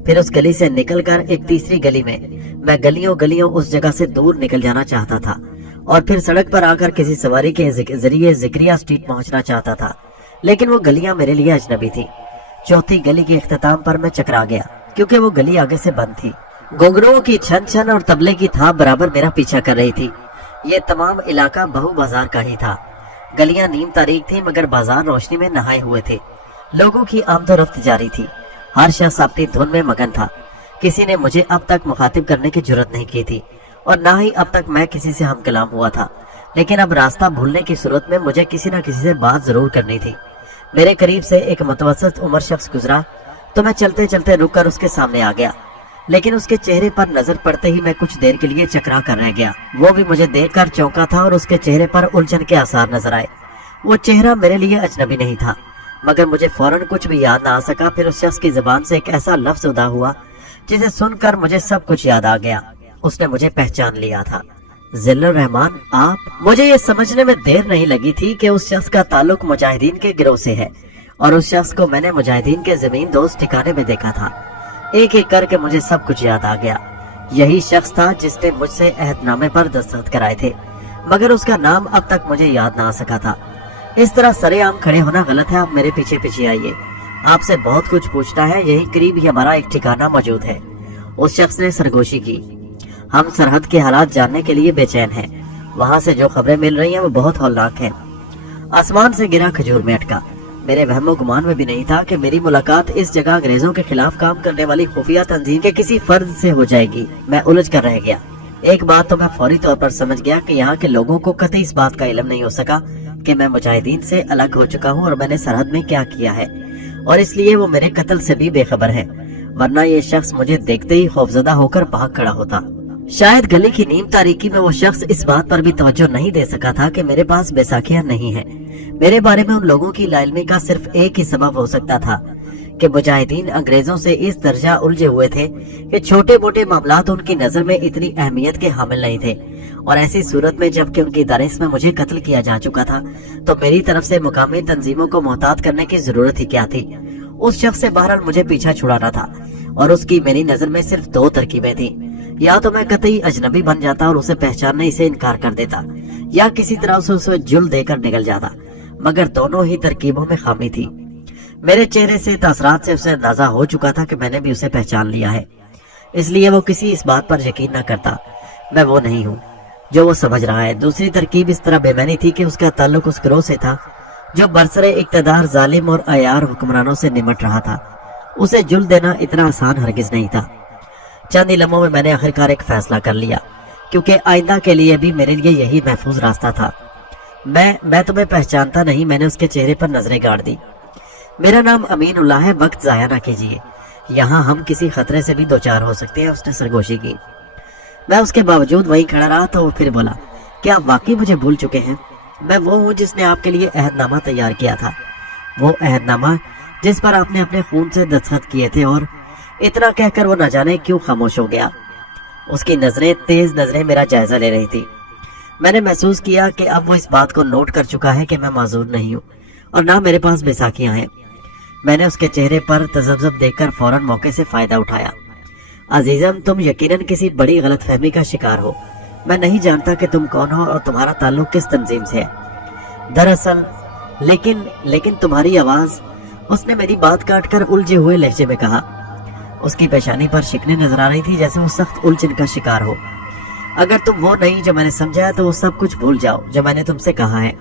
फिर उस गली से निकलकर एक तीसरी गली में। मैं गलियों गलियों उस जगह से दूर निकल जाना चाहता था और फिर सड़क पर आकर किसी सवारी के जरिए जिक्रिया स्ट्रीट पहुंचना चाहता था, लेकिन वो गलियां मेरे लिए अजनबी थी। चौथी गली के इख्तिताम पर मैं चकरा गया, क्योंकि वो गली आगे से बंद थी। घुंघरुओं की छन छन और तबले की थाप बराबर मेरा पीछा कर रही थी। ये तमाम इलाका बहु बाजार का ही था। गलियां नीम तारीख थी, मगर बाजार रोशनी में नहाए हुए थे। लोगों की आमदोरफ्त जारी थी। हर शख्स अपनी धुन में मगन था। किसी ने मुझे अब तक मुखातिब करने की जुर्रत नहीं की थी और ना ही अब तक मैं किसी से हम कलाम हुआ था। लेकिन अब रास्ता भूलने की सूरत में मुझे किसी न किसी से बात जरूर करनी थी। मेरे करीब से एक मुतवस्सित उम्र शख्स गुजरा तो मैं चलते चलते रुक कर उसके सामने आ गया, लेकिन उसके चेहरे पर नजर पड़ते ही मैं कुछ देर के लिए चकरा कर रह गया। वो भी मुझे देखकर चौंका था और उसके चेहरे पर उलझन के आसार नजर आए। वो चेहरा मेरे लिए अजनबी नहीं था, मगर मुझे फौरन कुछ भी याद ना आ सका। फिर उस शख्स की जुबान से एक ऐसा लफ्ज उदा हुआ जिसे सुनकर मुझे सब कुछ याद आ गया। उसने मुझे पहचान लिया था। जिल्लुर रहमान, आप? मुझे ये समझने में देर नहीं लगी थी कि उस शख्स का ताल्लुक मुजाहिदीन के गिरोह से है और उस शख्स को मैंने मुजाहिदीन के जमीन दोस्त ठिकाने में देखा था। एक एक करके मुझे सब कुछ याद आ गया। यही शख्स था जिसने मुझसे अहदनामे पर दस्तखत कराए थे, मगर उसका नाम अब तक मुझे याद ना आ सका था। इस तरह सरेआम खड़े होना गलत है। आप मेरे पीछे पीछे आइए, आपसे बहुत कुछ पूछना है। यही करीब ही हमारा एक ठिकाना मौजूद है। उस शख्स ने सरगोशी की। हम सरहद के हालात जानने के लिए बेचैन हैं। वहाँ से जो खबरें मिल रही हैं वो बहुत हौलनाक हैं। आसमान से गिरा खजूर में अटका। मेरे वहमो गुमान में भी नहीं था कि मेरी मुलाकात इस जगह अंग्रेजों के खिलाफ काम करने वाली खुफिया तंजीम के किसी फर्द से हो जाएगी। मैं उलझ कर रह गया। एक बात तो मैं फौरी तौर पर समझ गया कि यहाँ के लोगों को कतई इस बात का इल्म नहीं हो सका कि मैं मुजाहिदीन से अलग हो चुका हूँ और मैंने सरहद में क्या किया है। और इसलिए वो मेरे कत्ल से भी बेखबर है, वरना ये शख्स मुझे देखते ही खौफजदा होकर भाग खड़ा होता। शायद गली की नीम तारीकी में वो शख्स इस बात पर भी तवज्जो नहीं दे सका था कि मेरे पास बैसाखियां नहीं है। मेरे बारे में उन लोगों की लाइलमी का सिर्फ एक ही सबब हो सकता था कि मुजाहिदीन अंग्रेजों से इस दर्जा उलझे हुए थे कि छोटे मोटे मामलात उनकी नजर में इतनी अहमियत के हामिल नहीं थे, और ऐसी सूरत में जबकि उनकी दानिश में मुझे कत्ल किया जा चुका था तो मेरी तरफ से मुकामी तंजीमों को मोहतात करने की जरूरत ही क्या थी। उस शख्स से बहरहाल मुझे पीछा छुड़ाना था और उसकी मेरी नजर में सिर्फ दो तरकीबें थी, या तो मैं कतई अजनबी बन जाता और उसे पहचानने से इनकार कर देता, या किसी तरह से उसे जुल्म देकर निकल जाता, मगर दोनों ही तरकीबों में खामी थी। मेरे चेहरे से तासरात से उसे अंदाजा हो चुका था कि मैंने भी उसे पहचान लिया है, इसलिए वो किसी इस बात पर यकीन न करता मैं वो नहीं हूँ जो वो समझ रहा है। दूसरी तरकीब इस तरह बेमैनी थी कि उसका ताल्लुक उस गिरोह से था जो बरसरे इक्तदार जालिम और अयार हुक्मरानों से निमट रहा था। उसे जुल्म देना इतना आसान हरगिज नहीं था। चंद ही लम्हों में मैंने आखिरकार एक फैसला कर लिया, क्योंकि आइंदा के लिए भी मेरे लिए यही महफूज रास्ता था। मैं तुम्हें पहचानता नहीं, मैंने उसके चेहरे पर नजरें गाड़ दी। मेरा नाम अमीनुल्लाह है, वक्त जाया ना कीजिए, यहाँ हम किसी खतरे से भी दो चार हो सकते हैं। उसने सरगोशी की। मैं उसके बावजूद वहीं खड़ा रहा तो वो फिर बोला, क्या आप वाकई मुझे भूल चुके हैं? मैं वो हूँ जिसने आपके लिए अहदनामा तैयार किया था, वो अहदनामा जिस पर आपने अपने खून से दस्तखत किए थे। और इतना कहकर वो न जाने क्यों खामोश हो गया। उसकी नजरें, तेज नजरें मेरा जायजा ले रही थी। मैंने महसूस किया कि अब वो इस बात को नोट कर चुका है कि मैं माजूर नहीं हूँ और ना मेरे पास बैसाखियां हैं। मैंने उसके चेहरे पर तजब्जब देखकर फौरन मौके से फायदा उठाया। अजीजम, तुम यकीनन किसी बड़ी गलतफहमी का शिकार हो। मैं नहीं जानता कि तुम कौन हो और तुम्हारा ताल्लुक किस तंजीम से है। दरअसल लेकिन तुम्हारी आवाज। उसने मेरी बात काटकर उलझे हुए लहजे में कहा। उसकी पेशानी पर शिकने नजर आ रही थी, जैसे वो सख्त उलझन का शिकार हो। अगर तुम वो नहीं जो मैंने समझा है तो वो सब कुछ भूल जाओ जो मैंने तुमसे कहा है।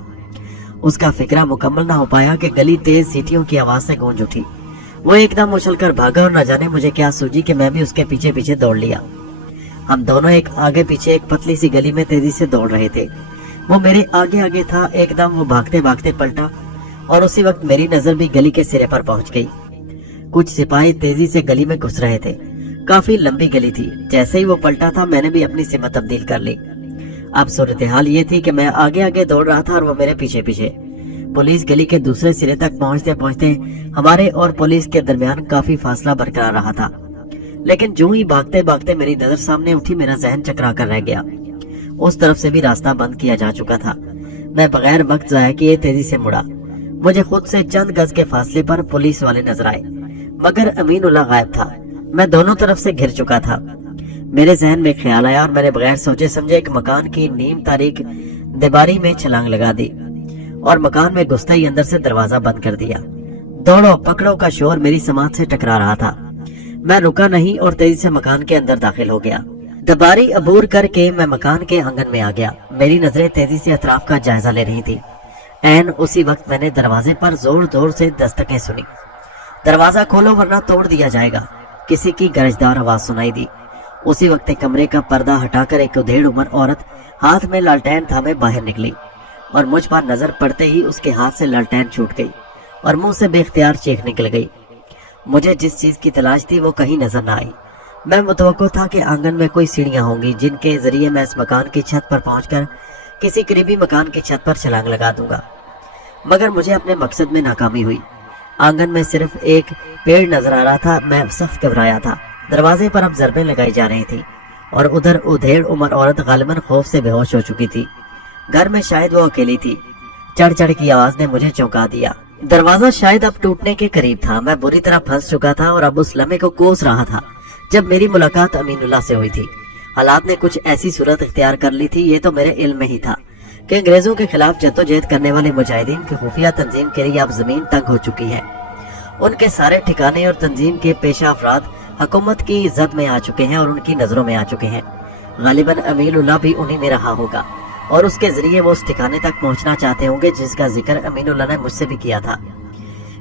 उसका फिक्रा मुकम्मल ना हो पाया कि गली तेज सीटियों की आवाज से गूंज उठी। वो एकदम उछलकर भागा और न जाने मुझे क्या सूझी कि मैं भी उसके पीछे पीछे दौड़ लिया। हम दोनों एक आगे पीछे एक पतली सी गली में तेजी से दौड़ रहे थे। वो मेरे आगे आगे था। एकदम वो भागते भागते पलटा और उसी वक्त मेरी नजर भी गली के सिरे पर पहुंच गई। कुछ सिपाही तेजी से गली में घुस रहे थे। काफी लंबी गली थी। जैसे ही वो पलटा था मैंने भी अपनी सिमत तब्दील कर ली। अब सूरत हाल ये थी कि मैं आगे आगे दौड़ रहा था और वो मेरे पीछे पीछे। पुलिस गली के दूसरे सिरे तक पहुंचते पहुंचते हमारे और पुलिस के दरमियान काफी फासला बरकरार रहा था। लेकिन जो ही भागते भागते मेरी नजर सामने उठी, मेरा जहन चकरा कर रह गया। उस तरफ से भी रास्ता बंद किया जा चुका था। मैं बगैर वक्त जाया किए तेजी से मुड़ा। मुझे खुद से चंद गज के फासले पर पुलिस वाले नजर आए, मगर अमीनुल्लाह गायब था। मैं दोनों तरफ से घिर चुका था। मेरे जहन में ख्याल आया और मैंने बगैर सोचे समझे एक मकान की नीम तारीख दीवारी में छलांग लगा दी और मकान में घुसते ही अंदर से दरवाजा बंद कर दिया। दौड़ो पकड़ो का शोर मेरी समात से टकरा रहा था। मैं रुका नहीं और तेजी से मकान के अंदर दाखिल हो गया। दबारी अबूर करके मैं मकान के आंगन में आ गया। मेरी नजरें तेजी से अतराफ का जायजा ले रही थी। ऐन उसी वक्त मैंने दरवाजे पर जोर जोर से दस्तकें सुनी। दरवाजा खोलो वरना तोड़ दिया जाएगा, किसी की गरजदार आवाज सुनाई दी। उसी वक्त कमरे का पर्दा हटाकर एक उधेड़ उम्र औरत हाथ में लालटेन थामे बाहर निकली और मुझ पर नजर पड़ते ही उसके हाथ से लालटेन छूट गई और मुंह से बेख्तियार चीख निकल गई। मुझे जिस चीज की तलाश थी वो कहीं नजर न आई। मैं मुतवक्को था कि आंगन में कोई सीढ़ियां होंगी जिनके जरिए मैं इस मकान की छत पर पहुंचकर किसी करीबी मकान की छत पर छलांग लगा दूंगा, मगर मुझे अपने मकसद में नाकामी हुई। आंगन में सिर्फ एक पेड़ नजर आ रहा था। मैं सख्त घबराया था। दरवाजे पर अब ज़रबें लगाई जा रही थी और उधर उधेड़ उम्र औरत गालिबन खौफ से बेहोश हो चुकी थी। घर में शायद वो अकेली थी। चढ़ चढ़ की आवाज ने मुझे चौंका दिया। दरवाजा शायद अब टूटने के करीब था। मैं बुरी तरह फंस चुका था और अब उस लम्हे को कोस रहा था जब मेरी मुलाकात अमीनुल्लाह से हुई थी। हालात ने कुछ ऐसी सूरत इख्तियार कर ली थी, ये तो मेरे इल्म में ही था कि अंग्रेजों के खिलाफ जद्दोजहद करने वाले मुजाहिदीन की खुफिया तंजीम के लिए अब जमीन तंग हो चुकी है। उनके सारे ठिकाने और तंजीम के पेशा अफराद हुकूमत की जद में आ चुके हैं और उनकी नजरों में आ चुके हैं। गालिबन अमीनुल्लाह भी उन्हीं में रहा होगा और उसके जरिए वो उस ठिकाने तक पहुंचना चाहते होंगे जिसका जिक्र अमीनुल्लाह ने मुझसे भी किया था।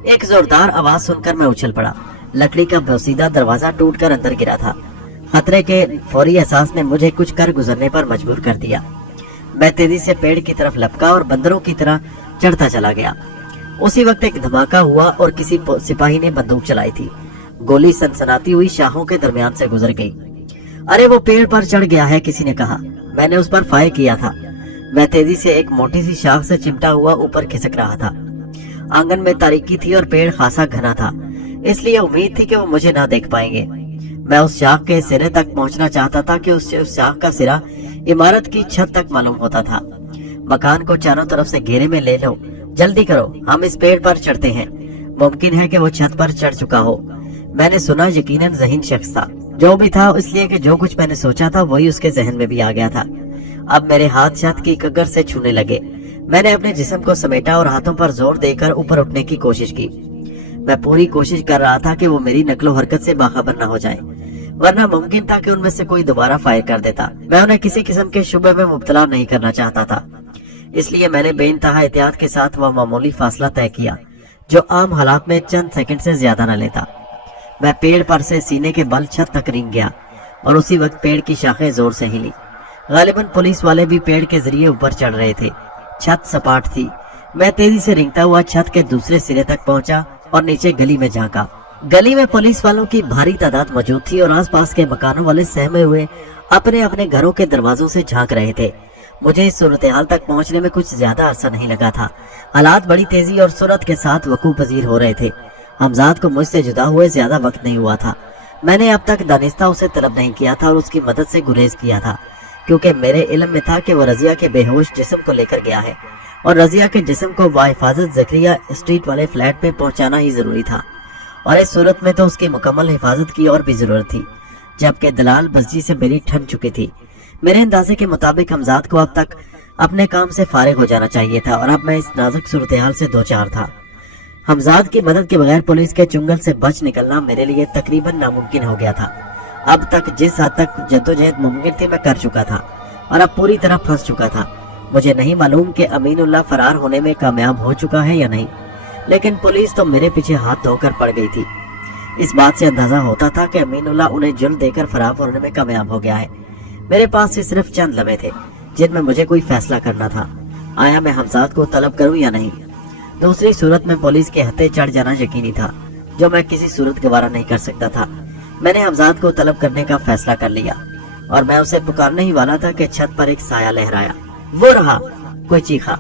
एक जोरदार आवाज सुनकर मैं उछल पड़ा। लकड़ी का बोसीदा दरवाजा टूटकर अंदर गिरा था। खतरे के फौरी एहसास ने मुझे कुछ कर गुजरने पर मजबूर कर दिया। मैं तेजी से पेड़ की तरफ लपका और बंदरों की तरह चढ़ता चला गया। उसी वक्त एक धमाका हुआ और किसी सिपाही ने बंदूक चलाई थी। गोली सनसनाती हुई शाखों के दरमियान से गुजर गई। अरे वो पेड़ पर चढ़ गया है, किसी ने कहा। मैंने उस पर फायर किया था। मैं तेजी से एक मोटी सी शाख से चिमटा हुआ ऊपर खिसक रहा था। आंगन में तारीकी थी और पेड़ खासा घना था, इसलिए उम्मीद थी कि वो मुझे ना देख पाएंगे। मैं उस शाख के सिरे तक पहुंचना चाहता था कि उस शाख का सिरा इमारत की छत तक मालूम होता था। मकान को चारों तरफ से घेरे में ले लो, जल्दी करो, हम इस पेड़ पर चढ़ते हैं। मुमकिन है कि वो छत पर चढ़ चुका हो। मैंने सुना यकीनन ज़हीन शख्स था। जो भी था, इसलिए कि जो कुछ मैंने सोचा था वही उसके जहन में भी आ गया था। अब मेरे हाथ छत की कगर से छूने लगे। मैंने अपने जिस्म को समेटा और हाथों पर जोर देकर ऊपर उठने की कोशिश की। मैं पूरी कोशिश कर रहा था कि वो मेरी नकलो हरकत से बाखबर न हो जाए, वरना मुमकिन था कि उनमें से कोई दोबारा फायर कर देता। मैं उन्हें किसी किस्म के शुबे में मुब्तला नहीं करना चाहता था, इसलिए मैंने बेइंतहा एहतियात के साथ वह मामूली फासला तय किया जो आम हालात में चंद सेकंड से ज्यादा न लेता। मैं पेड़ पर से सीने के बल छत तक रेंग गया और उसी वक्त पेड़ की शाखें जोर से हिली। गालिबन पुलिस वाले भी पेड़ के जरिए ऊपर चढ़ रहे थे। छत सपाट थी। मैं तेजी से रेंगता हुआ छत के दूसरे सिरे तक पहुंचा और नीचे गली में झांका। गली में पुलिस वालों की भारी तादाद मौजूद थी और आसपास के मकानों वाले सहमे हुए अपने अपने घरों के दरवाजों से झांक रहे थे। मुझे इस सूरत हाल तक पहुंचने में कुछ ज्यादा अरसा नहीं लगा था। हालात बड़ी तेजी और सूरत के साथ वकूफ पजीर हो रहे थे। हमजाद को मुझसे जुदा हुए ज्यादा वक्त नहीं हुआ था। मैंने अब तक दानिस्ता उसे तलब नहीं किया था और उसकी मदद से गुरेज किया था, क्योंकि मेरे इल्म में था कि वो रजिया के बेहोश जिस्म को लेकर गया है और रजिया के जिस्म को बाहिफाजत जकरिया स्ट्रीट वाले फ्लैट पे पहुंचाना ही जरूरी था। और इस सूरत में तो उसकी मुकम्मल हिफाजत की और भी जरूरत थी, जबकि दलाल बस्जी से मेरी ठन चुकी थी। मेरे अंदाजे के मुताबिक हमजाद को अब तक अपने काम से फारिग हो जाना चाहिए था और अब मैं इस नाजुक सूरत हाल से दो चार था। हमजाद की मदद के बगैर पुलिस के चुंगल से बच निकलना मेरे लिए तकरीबन नामुमकिन हो गया था। अब तक जिस हद तक जद्दोजहद मुमकिन थी मैं कर चुका था और अब पूरी तरह फंस चुका था। मुझे नहीं मालूम कि अमीनुल्लाह फरार होने में कामयाब हो चुका है या नहीं, लेकिन पुलिस तो मेरे पीछे हाथ धोकर पड़ गई थी। इस बात से अंदाजा होता था कि अमीनुल्लाह उन्हें जुल्म देकर फरार होने में कामयाब हो गया है। मेरे पास से सिर्फ चंद लम्हे थे जिनमें मुझे कोई फैसला करना था। आया मैं हमजाद को तलब करूं या नहीं। दूसरी सूरत में पुलिस के हत्थे चढ़ जाना यकीनी था, जो मैं किसी सूरत गवारा नहीं कर सकता था। मैंने हमजाद को तलब करने का फैसला कर लिया और मैं उसे पुकारने ही वाला था कि छत पर एक साया लहराया। वो रहा, कोई चीखा।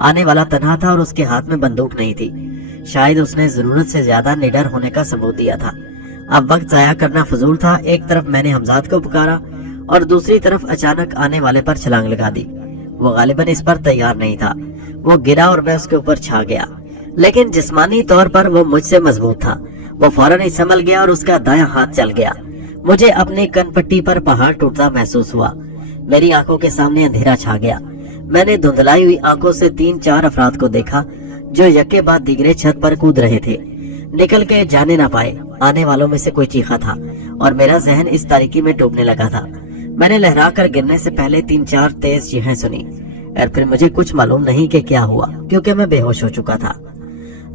आने वाला तन्हा था और उसके हाथ में बंदूक नहीं थी। शायद उसने जरूरत से ज्यादा निडर होने का सबूत दिया था। अब वक्त जाया करना फजूल था। एक तरफ मैंने हमजाद को पुकारा और दूसरी तरफ अचानक आने वाले पर छलांग लगा दी। वो गालिबन इस पर तैयार नहीं था। वो गिरा और मैं उसके ऊपर छा गया, लेकिन जिस्मानी तौर पर वो मुझसे मजबूत था। वो फौरन ही संभल गया और उसका दायां हाथ चल गया। मुझे अपनी कनपट्टी पर पहाड़ टूटता महसूस हुआ। मेरी आंखों के सामने अंधेरा छा गया। मैंने धुंधलाई हुई आंखों से 3-4 अफराद को देखा जो यके बाद दीगरे छत पर कूद रहे थे। निकल के जाने ना पाए। आने वालों में से कोई चीखा था और मेरा जहन इस तारीकी में डूबने लगा था। मैंने लहरा कर गिरने से पहले 3-4 तेज चीखें सुनी और फिर मुझे कुछ मालूम नहीं कि क्या हुआ, क्योंकि मैं बेहोश हो चुका था।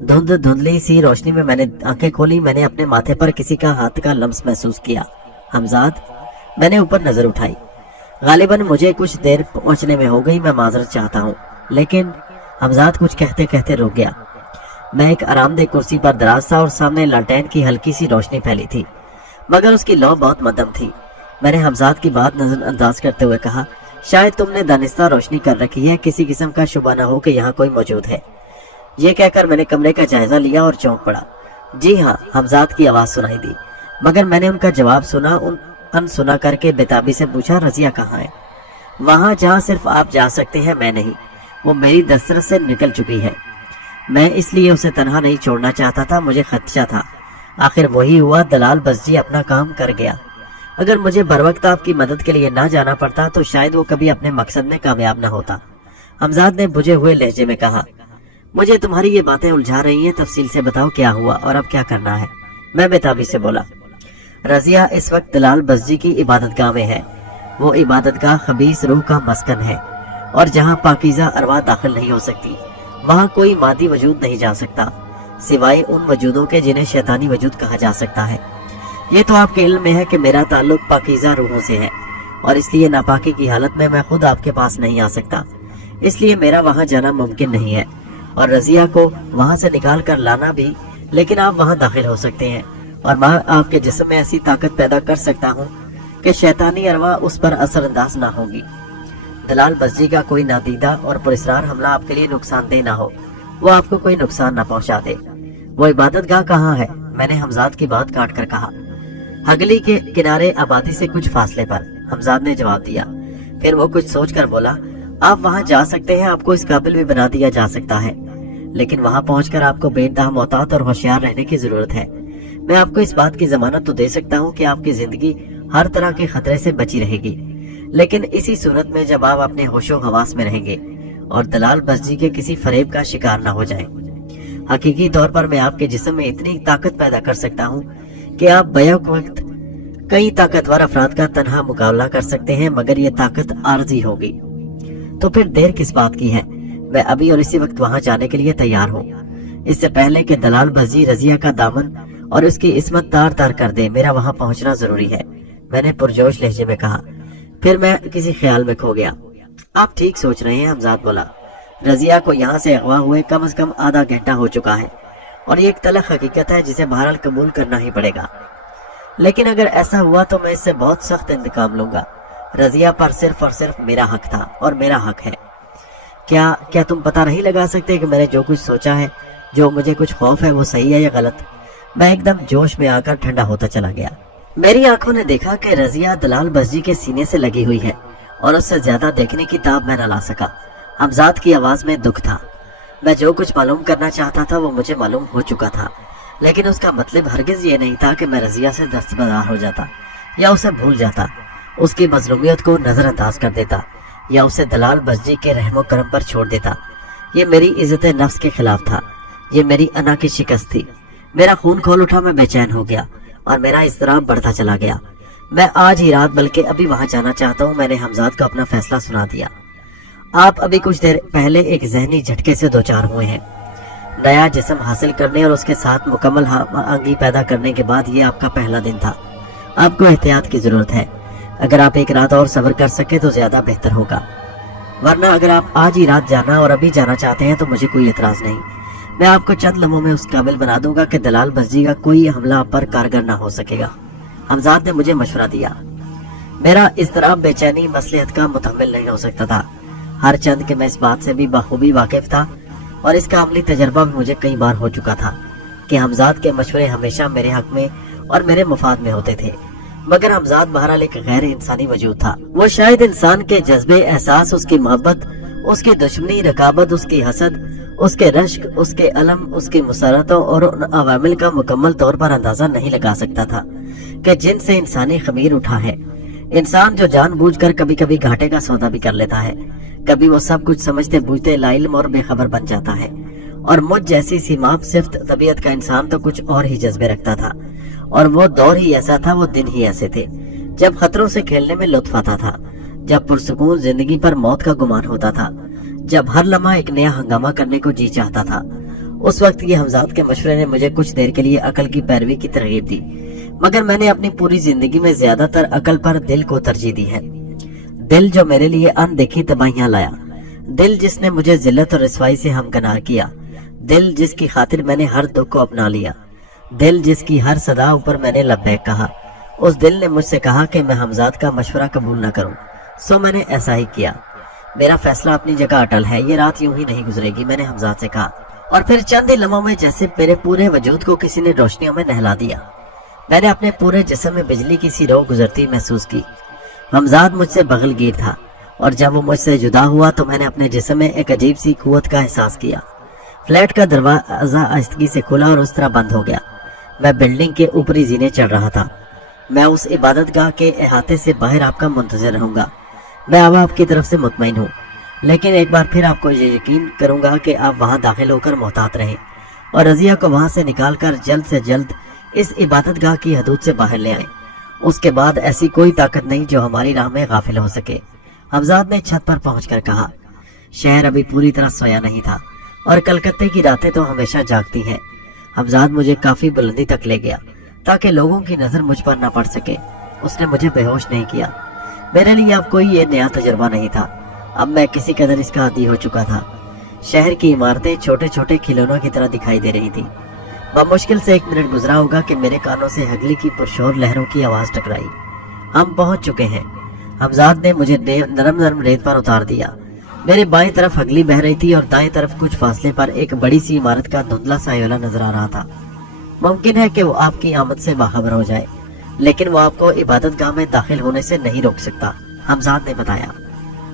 धुंधली सी रोशनी में मैंने आंखें खोली। मैंने अपने माथे पर किसी का हाथ का लम्स महसूस किया। हमजाद। मैंने ऊपर नजर उठाई। गालिबन मुझे कुछ देर पहुंचने में हो गई। मैं माजरत चाहता हूँ, लेकिन हमजाद कुछ कहते कहते रुक गया। मैं एक आरामदेह कुर्सी पर दराज था और सामने लालटेन की हल्की सी रोशनी फैली थी, मगर उसकी लौ बहुत मध्यम थी। मैंने हमजाद की बात नजरअंदाज करते हुए कहा, शायद तुमने दानिस्ता रोशनी कर रखी है, किसी किस्म का शुबा न हो कि यहाँ कोई मौजूद है। ये कहकर मैंने कमरे का जायजा लिया और चौंक पड़ा। जी हाँ, हमजाद की आवाज सुनाई दी, मगर मैंने उनका जवाब सुना अनसुना करके बेताबी से पूछा, रजिया कहाँ है? वहां जहाँ सिर्फ आप जा सकते हैं, मैं नहीं। वो मेरी दस्तरस से निकल चुकी है। मैं इसलिए उसे तनहा नहीं छोड़ना चाहता था, मुझे खदशा था। आखिर वही हुआ, दलाल बस्जी अपना काम कर गया। अगर मुझे बरवक्त आपकी मदद के लिए ना जाना पड़ता तो शायद वो कभी अपने मकसद में कामयाब ना होता। हमजाद ने बुझे हुए लहजे में कहा, मुझे तुम्हारी ये बातें उलझा रही हैं, तफसील से बताओ क्या हुआ और अब क्या करना है। मैं बेताबी से बोला, रजिया इस वक्त दलाल बस्जी की इबादतगाह में है। वो इबादतगाह खबीस रूह का मस्कन है और जहाँ पाकीज़ा अरवाह दाखिल नहीं हो सकती, वहाँ कोई मादी वजूद नहीं जा सकता, सिवाय उन वजूदों के जिन्हें शैतानी वजूद कहा जा सकता है। ये तो आपके इल्म में है कि मेरा ताल्लुक पाकीज़ा रूहों से है और इसलिए नापाकी की हालत में मैं खुद आपके पास नहीं आ सकता, इसलिए मेरा वहाँ जाना मुमकिन नहीं है। और रजिया को वहाँ से निकाल कर लाना भी, लेकिन आप वहाँ दाखिल हो सकते हैं और मैं आपके जिस्म में ऐसी ताकत पैदा कर सकता हूँ कि शैतानी अरवा उस पर असरअंदाज ना होगी। दलाल बस्जी का कोई नादीदा और पुरस्कार हमला आपके लिए नुकसानदेह ना हो, वो आपको कोई नुकसान ना पहुंचा दे। वो इबादतगाह कहाँ है? मैंने हमजाद की बात काट कर कहा। हगली के किनारे आबादी से कुछ फासले पर, हमजाद ने जवाब दिया। फिर वो कुछ सोच कर बोला, आप वहाँ जा सकते हैं, आपको इस काबिल भी बना दिया जा सकता है, लेकिन वहाँ पहुंचकर आपको बेइंतहा मोहतात और होशियार रहने की जरूरत है। मैं आपको इस बात की जमानत तो दे सकता हूँ कि आपकी जिंदगी हर तरह के खतरे से बची रहेगी, लेकिन इसी सूरत में जब आप अपने होशो हवास में रहेंगे और दलाल बस्जी के किसी फरेब का शिकार ना हो जाएं। हकीकी तौर पर मैं आपके जिस्म में इतनी ताकत पैदा कर सकता हूँ कि आप बैक वक्त कई ताकतवर अफराद का तन्हा मुकाबला कर सकते हैं, मगर ये ताकत आर्जी होगी। तो फिर देर किस बात की है? मैं अभी और इसी वक्त वहाँ जाने के लिए तैयार हूँ, इससे पहले कि दलाल बस्जी रजिया का दामन और उसकी इस्मत तार तार कर दे। मेरा वहाँ पहुँचना जरूरी है, मैंने पुरजोश लहजे में कहा। फिर मैं किसी ख्याल में खो गया। आप ठीक सोच रहे हैं, हमजाद बोला। रजिया को यहाँ से अगवा हुए कम से कम आधा घंटा हो चुका है और ये एक तलख हकीकत है जिसे बहरहाल कबूल करना ही पड़ेगा, लेकिन अगर ऐसा हुआ तो मैं इससे बहुत सख्त इंतकाम लूंगा। रजिया पर सिर्फ और सिर्फ मेरा हक था और मेरा हक है। क्या तुम पता नहीं लगा सकते कि मैंने जो कुछ सोचा है, जो मुझे कुछ खौफ है, वो सही है या गलत? मैं एकदम जोश में आकर ठंडा होता चला गया। मेरी आंखों ने देखा कि रजिया दलाल बस्जी के सीने से लगी हुई है और उससे ज्यादा देखने की ताब मैं न ला सका। हमजाद की आवाज में दुख था। मैं जो कुछ मालूम करना चाहता था वो मुझे मालूम हो चुका था, लेकिन उसका मतलब हरगिज ये नहीं था कि मैं रजिया से दस्तबरदार हो जाता या उसे भूल जाता, उसकी मजलूमियत को नजरअंदाज कर देता या उसे दलाल बस्जी के रहमो करम पर छोड़ देता। ये मेरी इज्जत नफ्स के खिलाफ था, ये मेरी अना की शिकस्त थी। मेरा खून खोल उठा, मैं बेचैन हो गया और मेरा इज़्तिराब बढ़ता चला गया। मैं आज ही रात बल्कि अभी वहां जाना चाहता हूँ। मैंने हमजाद को अपना फैसला सुना दिया। आप अभी कुछ देर पहले एक जहनी झटके से दो चार हुए हैं। नया जिस्म हासिल करने और उसके साथ मुकम्मल हमआहंगी पैदा करने के बाद ये आपका पहला दिन था। आपको एहतियात की जरूरत है। अगर आप एक रात और सब्र कर सके तो ज्यादा बेहतर होगा, वरना अगर आप आज ही रात जाना और अभी जाना चाहते हैं तो मुझे कोई एतराज नहीं। मैं आपको चंद लम्हों में उस काबिल बना दूंगा कि दलाल बस्जी का कोई हमला आप पर कारगर ना हो सकेगा। हमजाद ने मुझे मशवरा दिया। मेरा इज़्तिराब बेचैनी मसलियत का मुतहम्मिल नहीं हो सकता था। हर चंद के मैं इस बात से भी बखूबी वाकिफ था और इसका अमली तजर्बा भी मुझे कई बार हो चुका था कि हमजाद के मशवरे हमेशा मेरे हक में और मेरे मुफाद में होते थे। मगर हमजाद बहरहाल एक गैर इंसानी वजूद था। वो शायद इंसान के जज्बे, एहसास, उसकी मोहब्बत, उसकी दुश्मनी, रकाबत, उसकी हसद, उसके रश्क, उसके अलम, उसकी मुसरतों और उन अवामिल का मुकम्मल तौर पर अंदाजा नहीं लगा सकता था कि जिनसे इंसानी खमीर उठा है। इंसान जो जानबूझकर कभी कभी घाटे का सौदा भी कर लेता है, कभी वो सब कुछ समझते बूझते लाइल्म और बेखबर बन जाता है। और मुझ जैसी सीमाप सिफ्त तबीयत का इंसान तो कुछ और ही जज्बे रखता था, और वो दौर ही ऐसा था, वो दिन ही ऐसे थे जब खतरों से खेलने में लुत्फ आता था, जब पुरसुकून जिंदगी पर मौत का गुमान होता था, जब हर लम्हा एक नया हंगामा करने को जी चाहता था। उस वक्त ये हमजाद के मशवरे ने मुझे कुछ देर के लिए अकल की पैरवी की तरगीब दी, मगर मैंने अपनी पूरी जिंदगी में ज्यादातर अकल पर दिल को तरजीह दी है। दिल जो मेरे लिए अनदेखी तबाहियां लाया, दिल जिसने मुझे जिल्लत और रसवाई से हमकनार किया, दिल जिसकी खातिर मैंने हर दुख को अपना लिया, दिल जिसकी हर सदा ऊपर मैंने लब्बैक कहा। उस दिल ने मुझसे कहा कि मैं हमजाद का मशवरा कबूल न करूं, सो मैंने ऐसा ही किया। मेरा फैसला अपनी जगह अटल है, ये रात यूं ही नहीं गुजरेगी, मैंने हमजाद से कहा। और फिर चंद ही लम्हों में जैसे मेरे पूरे वजूद को किसी ने रोशनियों में नहला दिया। मैंने अपने पूरे जिस्म में बिजली की सी रो गुजरती महसूस की। हमजाद मुझसे बगलगीर था और जब वो मुझसे जुदा हुआ तो मैंने अपने जिस्म में एक अजीब सी कुव्वत का एहसास किया। फ्लैट का दरवाजा आहिस्तगी से खुला और उस तरह बंद हो गया। मैं बिल्डिंग के ऊपरी जीने चढ़ रहा था। मैं उस इबादतगाह के अहाते से बाहर आपका मुंतजर रहूंगा। मैं अब आपकी तरफ से मुतमईन हूँ, लेकिन एक बार फिर आपको ये यकीन करूंगा कि आप वहाँ दाखिल होकर मोहतात रहें और रजिया को वहाँ से निकालकर जल्द से जल्द इस इबादतगाह की हदूद से बाहर ले आए। उसके बाद ऐसी कोई ताकत नहीं जो हमारी राह में गाफिल हो सके। हमजाद ने छत पर पहुंचकर कहा। शहर अभी पूरी तरह सोया नहीं था और कलकत्ते की रातें तो हमेशा जागती हैं। हमजाद मुझे काफी बुलंदी तक ले गया ताकि लोगों की नजर मुझ पर न पड़ सके। उसने मुझे बेहोश नहीं किया। मेरे लिए अब कोई ये नया तजुर्बा नहीं था। अब मैं किसी कदर इसका आदी हो चुका था। शहर की इमारतें छोटे छोटे खिलौनों की तरह दिखाई दे रही थी। बमुश्किल से 1 मिनट गुजरा होगा कि मेरे कानों से हगली की पुरशोर लहरों की आवाज टकराई। हम पहुंच चुके हैं। हमजाद ने मुझे नरम नरम रेत पर उतार दिया। मेरे बाएं तरफ हगली बह रही थी और दाएं तरफ कुछ फासले पर एक बड़ी सी इमारत का धुंधला सा अयोला नजर आ रहा था। मुमकिन है कि वो आपकी आमद से बाखबर हो जाए, लेकिन वो आपको इबादतगाह में दाखिल होने से नहीं रोक सकता, हमजाद ने बताया।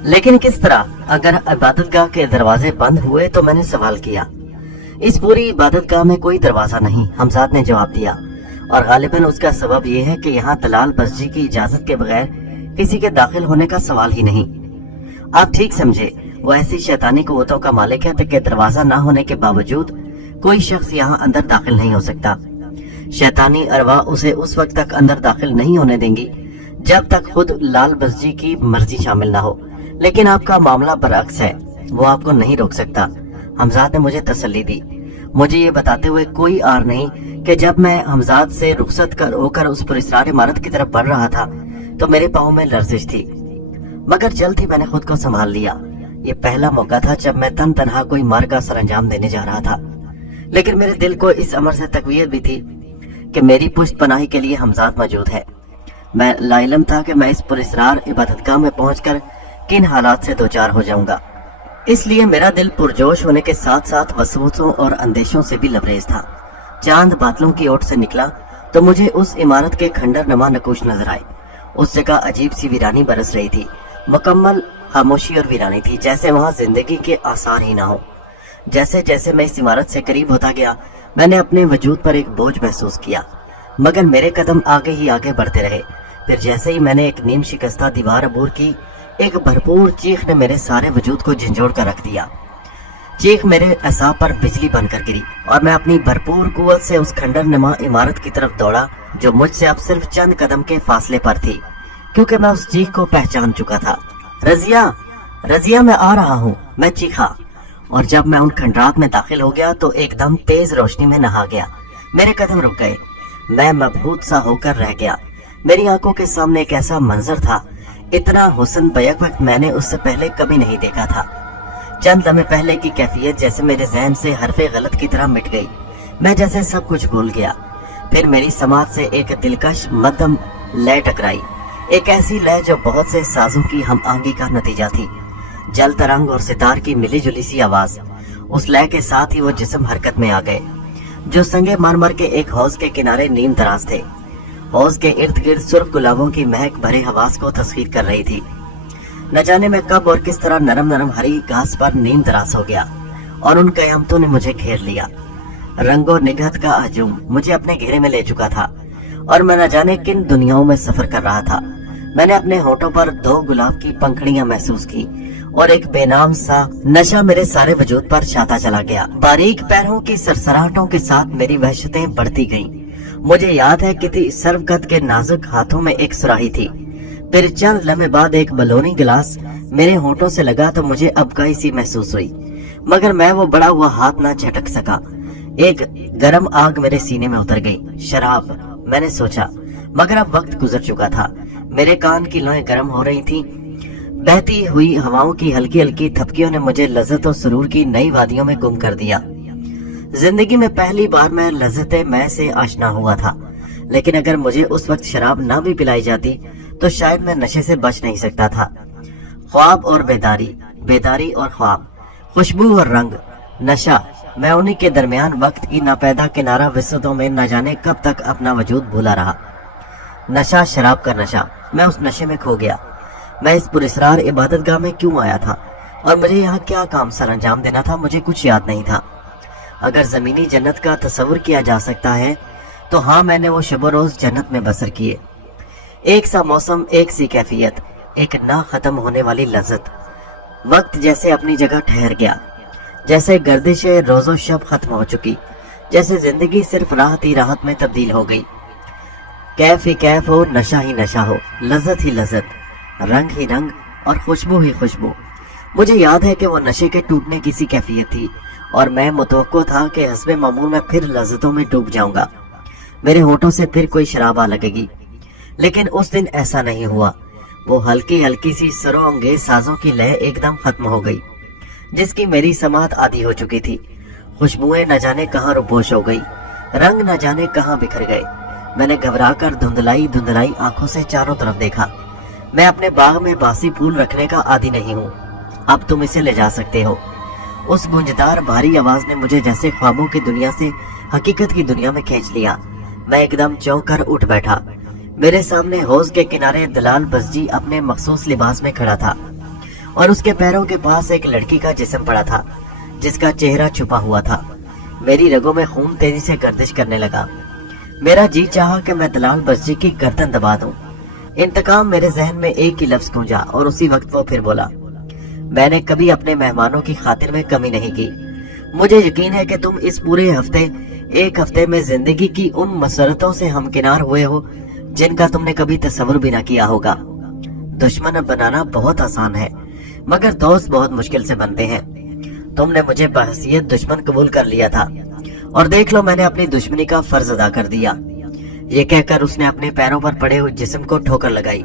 लेकिन किस तरह? अगर इबादतगाह के दरवाजे बंद हुए तो मैंने सवाल किया। इस पूरी इबादतगाह में कोई दरवाजा नहीं, हमजाद ने जवाब दिया, और गालिबन उसका सबब यह है कि यहाँ दलाल बस्जी की इजाजत के बगैर किसी के दाखिल होने का सवाल ही नहीं। आप ठीक समझे, वो ऐसी शैतानी कुव्वतों का मालिक है कि दरवाजा ना होने के बावजूद कोई शख्स यहाँ अंदर दाखिल नहीं हो सकता। शैतानी अरवा उसे उस वक्त तक अंदर दाखिल नहीं होने देंगी जब तक खुद लाल बस्जी की मर्जी शामिल ना हो। लेकिन आपका मामला बरअक्स है, वो आपको नहीं रोक सकता, हमजाद ने मुझे तसल्ली दी, मुझे ये बताते हुए कोई आर नहीं कि जब मैं हमजाद से रुखसत होकर उस पुरस्रार इमारत की तरफ बढ़ रहा था तो मेरे पाँव में लर्जिश थी, मगर जल्द ही मैंने खुद को संभाल लिया। ये पहला मौका था जब मैं तनहा कोई मार का सरंजाम देने जा रहा था, लेकिन मेरे दिल को इस अमर से तकवीयत भी थी कि मेरी पुश्त पनाही के लिए हमजाद मौजूद है। मैं लाइलम था कि मैं इस पुरस्रार इबादतगाह में पहुंचकर किन हालात से दो चार हो जाऊंगा। इसलिए मेरा दिल पुरजोश होने के साथ साथ वसवसों और अंदेशों से भी लबरेज था। चांद बादलों की ओट से निकला तो मुझे उस इमारत के खंडर नमा नकुश नजर आए। उस जगह अजीब सी वीरानी बरस रही थी, मुकम्मल खामोशी और वीरानी थी, जैसे वहां जिंदगी के आसार ही ना हो। जैसे जैसे मैं इस इमारत से करीब होता गया मैंने अपने वजूद पर एक बोझ महसूस किया, मगर मेरे कदम आगे ही आगे बढ़ते रहे। फिर जैसे ही मैंने एक नीम शिकस्ता दीवार अबूर की, एक भरपूर चीख ने मेरे सारे वजूद को झंझोड़ कर रख दिया। चीख मेरे असाब पर बिजली बनकर गिरी और मैं अपनी भरपूर कुव्वत से उस खंडर नुमा इमारत की तरफ दौड़ा जो मुझसे अब सिर्फ चंद कदम के फासले पर थी, क्योंकि मैं उस चीख को पहचान चुका था। रजिया, रजिया, मैं आ रहा हूँ, मैं चीखा। और जब मैं उन खंडरात में दाखिल हो गया तो एकदम तेज रोशनी में नहा गया। मेरे कदम रुक गए, मैं मबहूत सा होकर रह गया। मेरी आंखों के सामने एक ऐसा मंजर था, इतना हुस्न बैक वक्त मैंने उससे पहले कभी नहीं देखा था। चंद लम्हे पहले की कैफियत जैसे मेरे जहन से हरफे गलत की तरह मिट गई। मैं जैसे सब कुछ भूल गया। फिर मेरी समाज से एक दिलकश मध्यम लय टकराई, एक ऐसी लय जो बहुत से साजों की हम आंगी का नतीजा थी। जल तरंग और सितार की मिली जुली सी आवाज। उस लय के साथ ही वो जिस्म हरकत में आ गए जो संगे मरमर के एक हौज के किनारे नीम दराज थे। हौज के इर्द गिर्द सुर्ख गुलाबों की महक भरे हवास को तस्खीर कर रही थी। न जाने मैं कब और किस तरह नरम नरम हरी घास पर नीम दराज हो गया और उन कयामतों ने मुझे घेर लिया। रंगो निगहत का हजूम मुझे अपने घेरे में ले चुका था और मैं न जाने किन दुनियाओं में सफर कर रहा था। मैंने अपने होठों पर 2 गुलाब की पंखड़ियां महसूस की और एक बेनाम सा नशा मेरे सारे वजूद पर छाता चला गया। बारीक पैरों की सरसराहटों के साथ मेरी वहशतें बढ़ती गईं। मुझे याद है कि सर्वगत के नाजुक हाथों में एक सुराही थी। फिर चंद लम्हे बाद एक बलूनी गिलास मेरे होठों से लगा तो मुझे अबकाई सी महसूस हुई, मगर मैं वो बड़ा हुआ हाथ ना झटक सका। एक गर्म आग मेरे सीने में उतर गई। शराब, मैंने सोचा, मगर अब वक्त गुजर चुका था। मेरे कान की लौएं गर्म हो रही थी। बहती हुई हवाओं की हल्की हल्की थपकियों ने मुझे लज्जत और सुरूर की नई वादियों में गुम कर दिया। जिंदगी में पहली बार मैं लज्जते मैं से आशना हुआ था, लेकिन अगर मुझे उस वक्त शराब ना भी पिलाई जाती तो शायद मैं नशे से बच नहीं सकता था। ख्वाब और बेदारी, बेदारी और ख्वाब, खुशबू और रंग, नशा, मैं उन्हीं के दरमियान वक्त की नापैदा किनारा विसतों में न जाने कब तक अपना वजूद भूला रहा। नशा, शराब का नशा, मैं उस नशे में खो गया। मैं इस पुरस्रार इबादतगाह में क्यों आया था और मुझे यहाँ क्या काम सर अंजाम देना था, मुझे कुछ याद नहीं था। अगर जमीनी जन्नत का तस्वुर किया जा सकता है तो हाँ, मैंने वो शब रोज जन्नत में बसर किए। एक सा मौसम, एक सी कैफियत, एक ना खत्म होने वाली लज्जत। वक्त जैसे अपनी जगह ठहर गया, जैसे गर्दिश रोजो शब खत्म हो चुकी, जैसे जिंदगी सिर्फ राहत ही राहत में तब्दील हो गई। कैफ ही कैफ हो, नशा ही नशा हो, लज्जत ही लज्जत, रंग ही रंग और खुशबू ही खुशबू। मुझे याद है कि वो नशे के टूटने की सी कैफियत थी और मैं मुतवक्को था कि हस्बे मामूल में फिर लज्जतों में डूब जाऊंगा, मेरे होठों से फिर कोई शराब आ लगेगी। लेकिन उस दिन ऐसा नहीं हुआ। वो हल्की हल्की सी सरो अंगेज साजों की लय एकदम खत्म हो गई। जिसकी मेरी समात आदि हो चुकी थी। खुशबुएं न जाने कहाँ रुपोश हो गई, रंग न जाने कहाँ बिखर गए। मैंने घबराकर धुंधलाई धुंधलाई आंखों से चारों तरफ देखा। मैं अपने बाग में बासी फूल रखने का आदी नहीं हूँ, अब तुम इसे ले जा सकते हो। उस गूंजदार भारी आवाज ने मुझे जैसे ख्वाबों की दुनिया से हकीकत की दुनिया में खींच लिया। मैं एकदम चौंक कर उठ बैठा। मेरे सामने हौज के किनारे दलाल बसजी अपने मखसूस लिबास में खड़ा था और उसके पैरों के पास एक लड़की का जिस्म पड़ा था जिसका चेहरा छुपा हुआ था। मेरी रगों में खून तेजी से गर्दिश करने लगा। मेरा जी चाहा कि मैं दलाल बसजी की गर्दन दबा दूं। इंतकाम मेरे जहन में एक ही लफ्ज गूंजा और उसी वक्त वो फिर बोला, मैंने कभी अपने मेहमानों की खातिर में कमी नहीं की। मुझे यकीन है कि तुम इस पूरे एक हफ्ते में जिंदगी की उन मसरतों से हमकिनार हुए हो जिनका तुमने कभी तस्वुर भी ना किया होगा। दुश्मन बनाना बहुत आसान है, मगर दोस्त बहुत मुश्किल से बनते हैं। तुमने मुझे बहसीयत दुश्मन कबूल कर लिया था और देख लो मैंने अपनी दुश्मनी का फर्ज अदा कर दिया। ये कहकर उसने अपने पैरों पर पड़े हुए जिस्म को ठोकर लगाई।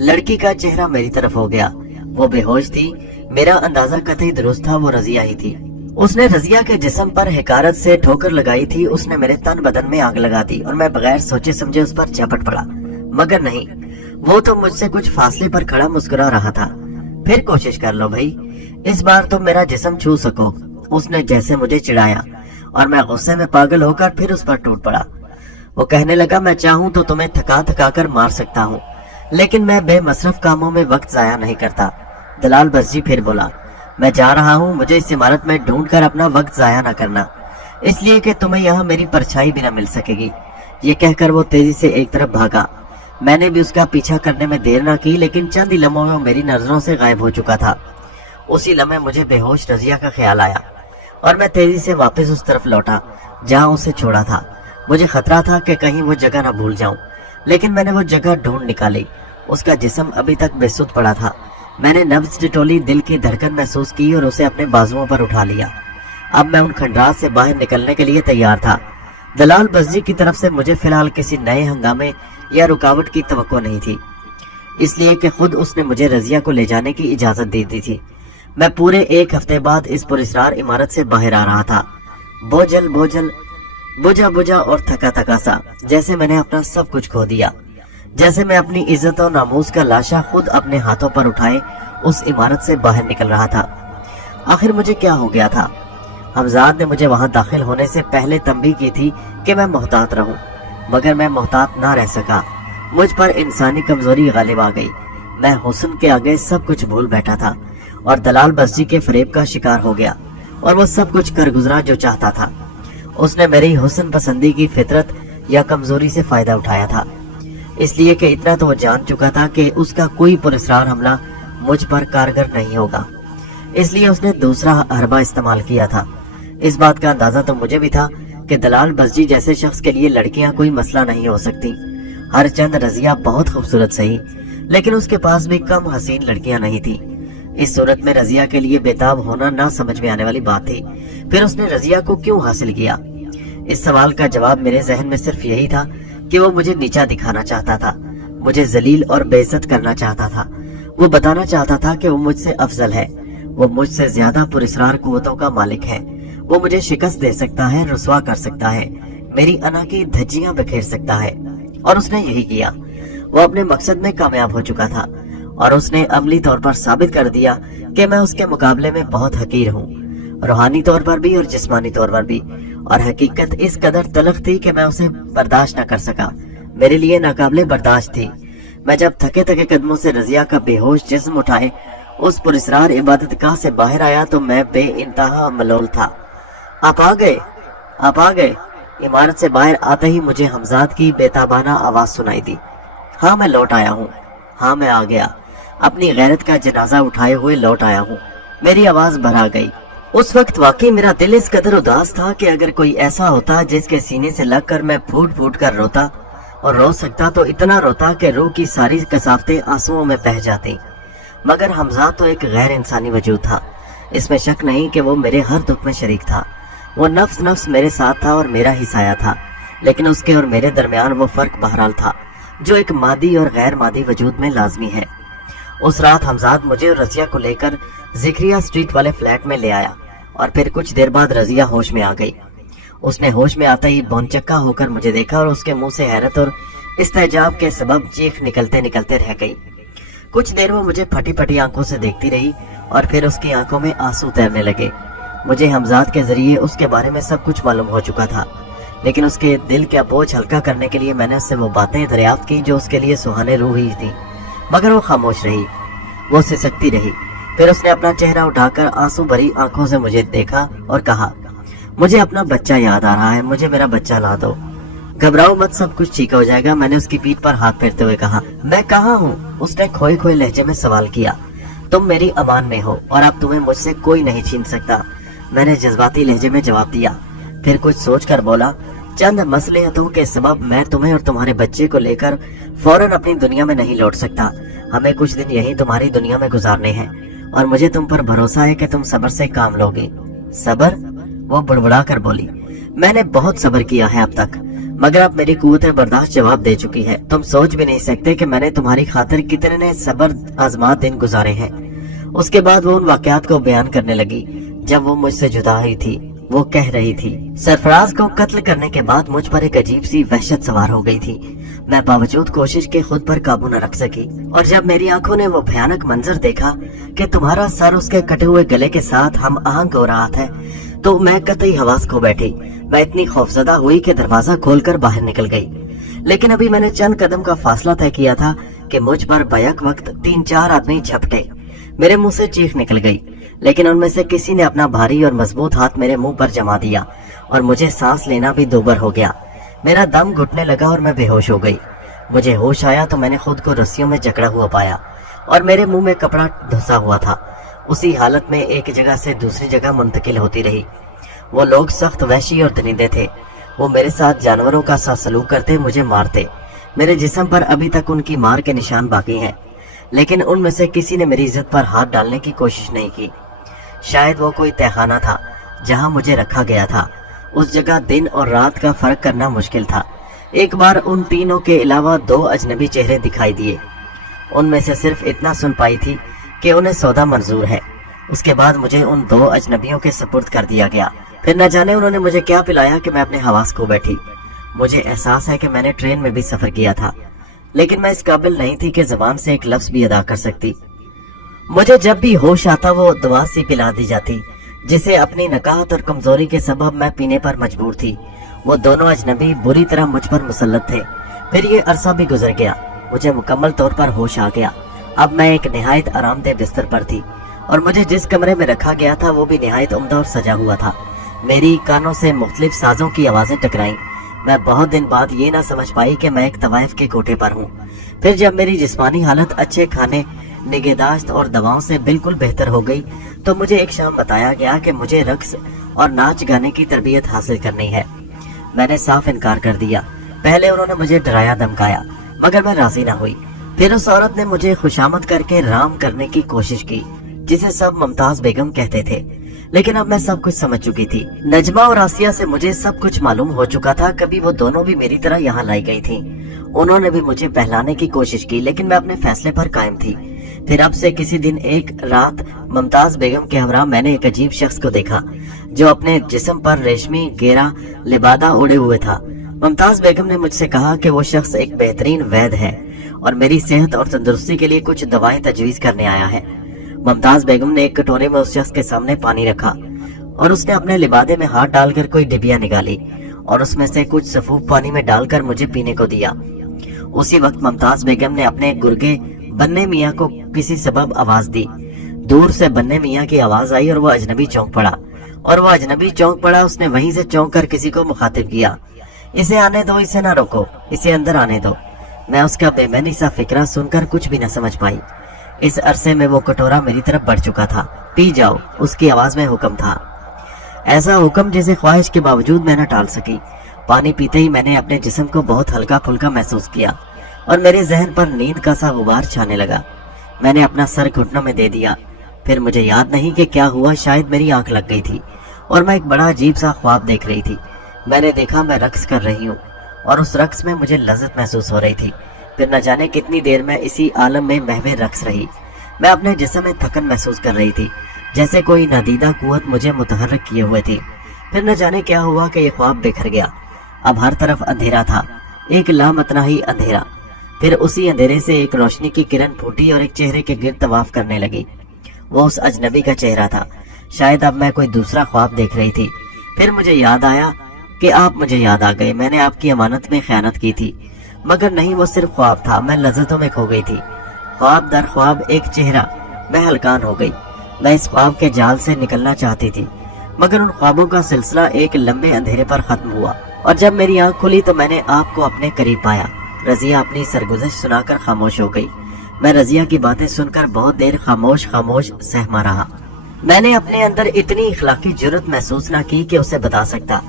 लड़की का चेहरा मेरी तरफ हो गया। वो बेहोश थी। मेरा अंदाजा कतई दुरुस्त था, वो रजिया ही थी। उसने रजिया के जिस्म पर हिकारत से ठोकर लगाई थी। उसने मेरे तन बदन में आग लगा दी और मैं बगैर सोचे समझे उस पर झपट पड़ा। मगर नहीं, वो तो मुझसे कुछ फासले पर खड़ा मुस्कुरा रहा था। फिर कोशिश कर लो भाई, इस बार तुम मेरा जिस्म छू सको। उसने जैसे मुझे चिढ़ाया और मैं गुस्से में पागल होकर फिर उस पर टूट पड़ा। वो कहने लगा, मैं चाहूं तो तुम्हें थका थका कर मार सकता हूँ, लेकिन मैं बेमसरफ कामों में वक्त जाया नहीं करता। दलाल बसजी फिर बोला, मैं जा रहा हूँ, मुझे इस इमारत में ढूंढ कर अपना वक्त जाया न करना, इसलिए कि तुम्हें यहाँ मेरी परछाई भी न मिल सकेगी। ये कहकर वो तेजी से एक तरफ भागा। मैंने भी उसका पीछा करने में देर न की, लेकिन चंद ही लम्हों में मेरी नजरों से गायब हो चुका था। उसी लम्हे मुझे बेहोश रजिया का ख्याल आया और मैं तेजी से वापस उस तरफ लौटा जहाँ उसे छोड़ा था। मुझे खतरा था कि कहीं वो जगह न भूल जाऊं, लेकिन मैंने वो जगह ढूंढ निकाली। उसका जिस्म अभी तक बेसुध पड़ा था। मैंने नब्ज टिटोली, दिल की धड़कन महसूस की और उसे अपने बाजुओं पर उठा लिया। अब मैं उन खंडरात से बाहर निकलने के लिए तैयार था। दलाल बसजी की तरफ से मुझे फिलहाल किसी नए हंगामे या रुकावट की तवक्को नहीं थी, इसलिए कि खुद उसने मुझे रजिया को ले जाने की इजाजत दे दी थी। मैं पूरे एक हफ्ते बाद इस पुरस्कार इमारत से बाहर आ रहा था, बोझल बोझल, बुझा बुझा और थका थका सा, जैसे मैंने अपना सब कुछ खो दिया, जैसे मैं अपनी इज्जत और नामूस का लाशा खुद अपने हाथों पर उठाए उस इमारत से बाहर निकल रहा था। आखिर मुझे क्या हो गया था? हमजाद ने मुझे वहां दाखिल होने से पहले तंबीह की थी कि मैं मोहतात रहूं, मगर मैं मोहतात ना रह सका। मुझ पर इंसानी कमजोरी गालिब आ गई। मैं हुस्न के आगे सब कुछ भूल बैठा था और दलाल बसजी के फरेब का शिकार हो गया और वो सब कुछ कर गुजरा जो चाहता था। उसने मेरी हुस्न पसंदी की फितरत या कमजोरी से फायदा उठाया था, इसलिए कि इतना तो वो जान चुका था कि उसका कोई पुरस्कार हमला मुझ पर कारगर नहीं होगा, इसलिए उसने दूसरा हरबा इस्तेमाल किया था। इस बात का अंदाजा तो मुझे भी था कि दलाल बसजी जैसे शख्स के लिए लड़कियां कोई मसला नहीं हो सकती। हर चंद रजिया बहुत खूबसूरत सही, लेकिन उसके पास भी कम हसीन लड़कियां नहीं थी। इस सूरत में रजिया के लिए बेताब होना ना समझ में आने वाली बात थी। फिर उसने रजिया को क्यों हासिल किया? इस सवाल का जवाब मेरे जहन में सिर्फ यही था कि वो मुझे नीचा दिखाना चाहता था, मुझे जलील और बेइज्जत करना चाहता था। वो बताना चाहता था कि वो मुझसे अफजल है, वो मुझसे ज्यादा पुरस्कार कुव्वतों का मालिक है, वो मुझे शिकस्त दे सकता है, रुसवा कर सकता है, मेरी अना की धज्जियां बिखेर सकता है। और उसने यही किया। वो अपने मकसद में कामयाब हो चुका था और उसने अमली तौर पर साबित कर दिया कि मैं उसके मुकाबले में बहुत हकीर हूँ, रूहानी तौर पर भी और जिस्मानी तौर पर भी। और हकीकत इस कदर तलख थी कि मैं उसे बर्दाश्त न कर सका, मेरे लिए नाकाबिले बर्दाश्त थी। मैं जब थके थके कदमों से रजिया का बेहोश जिस्म उठाए उस पुरस्कार इबादतगाह से बाहर आया तो मैं बेइंतहा मलोल था। आप आ गए, आप आ गए। इमारत से बाहर आते ही मुझे हमजाद की बेताबाना आवाज सुनाई दी। हाँ, मैं लौट आया हूँ, हाँ मैं आ गया, अपनी गैरत का जनाजा उठाए हुए लौट आया हूँ। मेरी आवाज भरा गई। उस वक्त वाकई मेरा दिल इस कदर उदास था कि अगर कोई ऐसा होता जिसके सीने से लगकर मैं फूट फूट कर रोता और रो सकता तो इतना रोता कि रूह की सारी कसावतें आंसुओं में बह जाती। मगर हमजाद तो एक गैर इंसानी वजूद था, इसमें शक नहीं कि वो मेरे हर दुख में शरीक था। वो नफ्स नफ्स मेरे साथ था और मेरा ही साया था, लेकिन उसके और मेरे दरमियान वो फर्क बहरहाल था जो एक मादी और गैर मादी वजूद में लाजमी है। उस रात हमजाद मुझे और रजिया को लेकर जिक्रिया स्ट्रीट वाले फ्लैट में ले आया और फिर कुछ देर बाद रजिया होश में आ गई। उसने होश में आते ही भौंचक्का होकर मुझे देखा और उसके मुंह से हैरत और इस्तेजाब के सबब चीख निकलते निकलते रह गई। कुछ देर वो मुझे फटी फटी आंखों से देखती रही और फिर उसकी आंखों में आंसू तैरने लगे। मुझे हमजाद के जरिए उसके बारे में सब कुछ मालूम हो चुका था, लेकिन उसके दिल का बोझ हल्का करने के लिए मैंने उससे वो बातें दरियाफ्त की जो उसके लिए सुहाने रूह ही थी, मगर वो खामोश रही, वो सिसकती रही। फिर उसने अपना चेहरा उठाकर आंसू भरी आंखों से मुझे देखा और कहा, मुझे अपना बच्चा याद आ रहा है, मुझे मेरा बच्चा ला दो। घबराओ मत, सब कुछ ठीक हो जाएगा, मैंने उसकी पीठ पर हाथ फेरते हुए कहा। मैं कहाँ हूँ? उसने खोए खोए लहजे में सवाल किया। तुम मेरी अमान में हो और अब तुम्हें मुझसे कोई नहीं छीन सकता, मैंने जज्बाती लहजे में जवाब दिया। फिर कुछ सोचकर बोला, चंद मसलियतों के सबब मैं तुम्हें और तुम्हारे बच्चे को लेकर फौरन अपनी दुनिया में नहीं लौट सकता। हमें कुछ दिन यही तुम्हारी दुनिया में गुजारने हैं और मुझे तुम पर भरोसा है कि तुम सब्र से काम लोगे। सब्र? वो बुड़बुड़ा कर बोली। मैंने बहुत सब्र किया है अब तक, मगर अब मेरी कुव्वत बर्दाश्त जवाब दे चुकी है। तुम सोच भी नहीं सकते कि मैंने तुम्हारी खातिर कितने सब्र आजमात दिन गुजारे हैं। उसके बाद वो उन वाकयात को बयान करने लगी जब वो मुझसे जुदा हुई थी। वो कह रही थी, सरफराज को कत्ल करने के बाद मुझ पर एक अजीब सी वहशत सवार हो गई थी। मैं बावजूद कोशिश के खुद पर काबू न रख सकी, और जब मेरी आंखों ने वो भयानक मंजर देखा कि तुम्हारा सर उसके कटे हुए गले के साथ हम आहंग हो रहा था, तो मैं कतई हवास खो बैठी। मैं इतनी खौफजदा हुई कि दरवाजा खोलकर बाहर निकल गई। लेकिन अभी मैंने चंद कदम का फासला तय किया था कि मुझ पर बैक वक्त 3-4 आदमी झपटे। मेरे मुंह से चीख निकल गई, लेकिन उनमें से किसी ने अपना भारी और मजबूत हाथ मेरे मुंह पर जमा दिया और मुझे सांस लेना भी दूभर हो गया। मेरा दम घुटने लगा और मैं बेहोश हो गई। मुझे होश आया तो मैंने खुद को रस्सियों में जकड़ा हुआ पाया और मेरे मुंह में कपड़ा धुसा हुआ था। उसी हालत में एक जगह से दूसरी जगह मुंतकिल होती रही। वो लोग सख्त वहशी और दरिंदे थे। वो मेरे साथ जानवरों का सा सलूक करते, मुझे मारते। मेरे जिस्म पर अभी तक उनकी मार के निशान बाकी हैं, लेकिन उनमें से किसी ने मेरी इज्जत पर हाथ डालने की कोशिश नहीं की। शायद वो कोई तहखाना था जहां मुझे रखा गया था। उस जगह दिन और रात का फर्क करना मुश्किल था। एक बार उन तीनों के अलावा 2 अजनबी चेहरे दिखाई दिए। उनमें से सिर्फ इतना सुन पाई थी कि उन्हें सौदा मंजूर है। उसके बाद मुझे उन 2 अजनबियों के सुपुर्द कर दिया गया। फिर न जाने उन्होंने मुझे क्या पिलाया कि मैं अपने हवास खो बैठी। मुझे एहसास है कि मैंने ट्रेन में भी सफर किया था, लेकिन मैं इस काबिल नहीं थी कि जबान से एक लफ्ज भी अदा कर सकती। मुझे जब भी होश आता वो दवा सी पिला दी जाती, जिसे अपनी नकाहत और कमजोरी के सबब मैं पीने पर मजबूर थी। वो दोनों अजनबी बुरी तरह मुझ पर मुसल्लत थे। फिर ये अरसा भी गुजर गया, मुझे मुकम्मल तौर पर होश आ गया। अब मैं एक निहायत आरामदेह बिस्तर पर थी और मुझे जिस कमरे में रखा गया था वो भी निहायत उम्दा और सजा हुआ था। मेरी कानों से मुख्तलिफ साजों की आवाजें टकराईं। मैं बहुत दिन बाद ये ना समझ पाई कि मैं एक तवाइफ के कोठे पर हूँ। फिर जब मेरी जिस्मानी हालत अच्छे खाने, निगहदाश्त और दवाओं से बिल्कुल बेहतर हो गई, तो मुझे एक शाम बताया गया कि मुझे रक्स और नाच गाने की तरबियत हासिल करनी है। मैंने साफ इनकार कर दिया। पहले उन्होंने मुझे डराया धमकाया, मगर मैं राजी ना हुई। फिर उस औरत ने मुझे खुशामद करके राम करने की कोशिश की, जिसे सब मुमताज बेगम कहते थे। लेकिन अब मैं सब कुछ समझ चुकी थी। नजमा और आसिया से मुझे सब कुछ मालूम हो चुका था। कभी वो दोनों भी मेरी तरह यहाँ लाई गई थी। उन्होंने भी मुझे बहलाने की कोशिश की, लेकिन मैं अपने फैसले पर कायम थी। फिर अब से किसी दिन एक रात मुमताज बेगम के हमरा मैंने एक अजीब शख्स को देखा, जो अपने जिस्म पर रेशमी घेरा लिबादा ओढ़े हुए था। मुमताज बेगम ने मुझसे कहा कि वो शख्स एक बेहतरीन वैद्य है और मेरी सेहत और तंदुरुस्ती के लिए कुछ दवाएं तजवीज करने आया है। मुमताज बेगम ने एक कटोरे में उस शख्स के सामने पानी रखा और उसने अपने लिबादे में हाथ डालकर कोई डिबिया निकाली और उसमें से कुछ सफूफ पानी में डालकर मुझे पीने को दिया। उसी वक्त मुमताज बेगम ने अपने गुर्गे बन्ने मियाँ को किसी सबब आवाज दी। दूर से बन्ने मियाँ की आवाज आई और वो अजनबी चौंक पड़ा। उसने वहीं से चौंक कर किसी को मुखातिब किया, इसे आने दो, इसे ना रोको, इसे अंदर आने दो। मैं उसका बेमैनी सा फिक्रा सुनकर कुछ भी न समझ पाई। इस अरसे में वो कटोरा मेरी तरफ बढ़ चुका था। पी जाओ, उसकी आवाज में हुक्म था। ऐसा हुक्म जिसे ख्वाहिश के बावजूद मैं न टाल सकी। पानी पीते ही मैंने अपने जिस्म को बहुत हल्का फुल्का महसूस किया और मेरे जहन पर नींद का सा गुबार छाने लगा। मैंने अपना सर घुटनों में दे दिया। फिर मुझे याद नहीं कि क्या हुआ, शायद मेरी आंख लग गई थी और मैं एक बड़ा अजीब सा ख्वाब देख रही थी। मैंने देखा मैं रक्स कर रही हूँ और उस रक्स में मुझे लज्जत महसूस हो रही थी। फिर न जाने कितनी देर में इसी आलम में महवे रक्स रही। मैं अपने जिस्म में थकन महसूस कर रही थी, जैसे कोई नादीदा कुव्वत मुझे मुतहर्रिक किए हुए थी। फिर न जाने क्या हुआ कि ये ख्वाब बिखर गया। अब हर तरफ अंधेरा था, एक लामतनाही अंधेरा। फिर उसी अंधेरे से एक रोशनी की किरण फूटी और एक चेहरे के गिर्द तवाफ करने लगी। वो उस अजनबी का चेहरा था। शायद अब मैं कोई दूसरा ख्वाब देख रही थी। फिर मुझे याद आया कि आप मुझे याद आ गए। मैंने आपकी अमानत में खयानत की थी, मगर नहीं, वो सिर्फ ख्वाब था। मैं लज्जतों में खो गई थी। ख्वाब दर ख्वाब एक चेहरा। मैं हलकान हो गई। मैं इस ख्वाब के जाल से निकलना चाहती थी, मगर उन ख्वाबों का सिलसिला एक लंबे अंधेरे पर खत्म हुआ और जब मेरी आंख खुली तो मैंने आपको अपने करीब पाया। रजिया अपनी सरगुज़श्त सुनाकर खामोश हो गई। मैं रजिया की बातें सुनकर बहुत देर खामोश सहमा रहा। मैंने अपने अंदर इतनी इखलाकी जुर्रत महसूस न की कि उसे बता सकता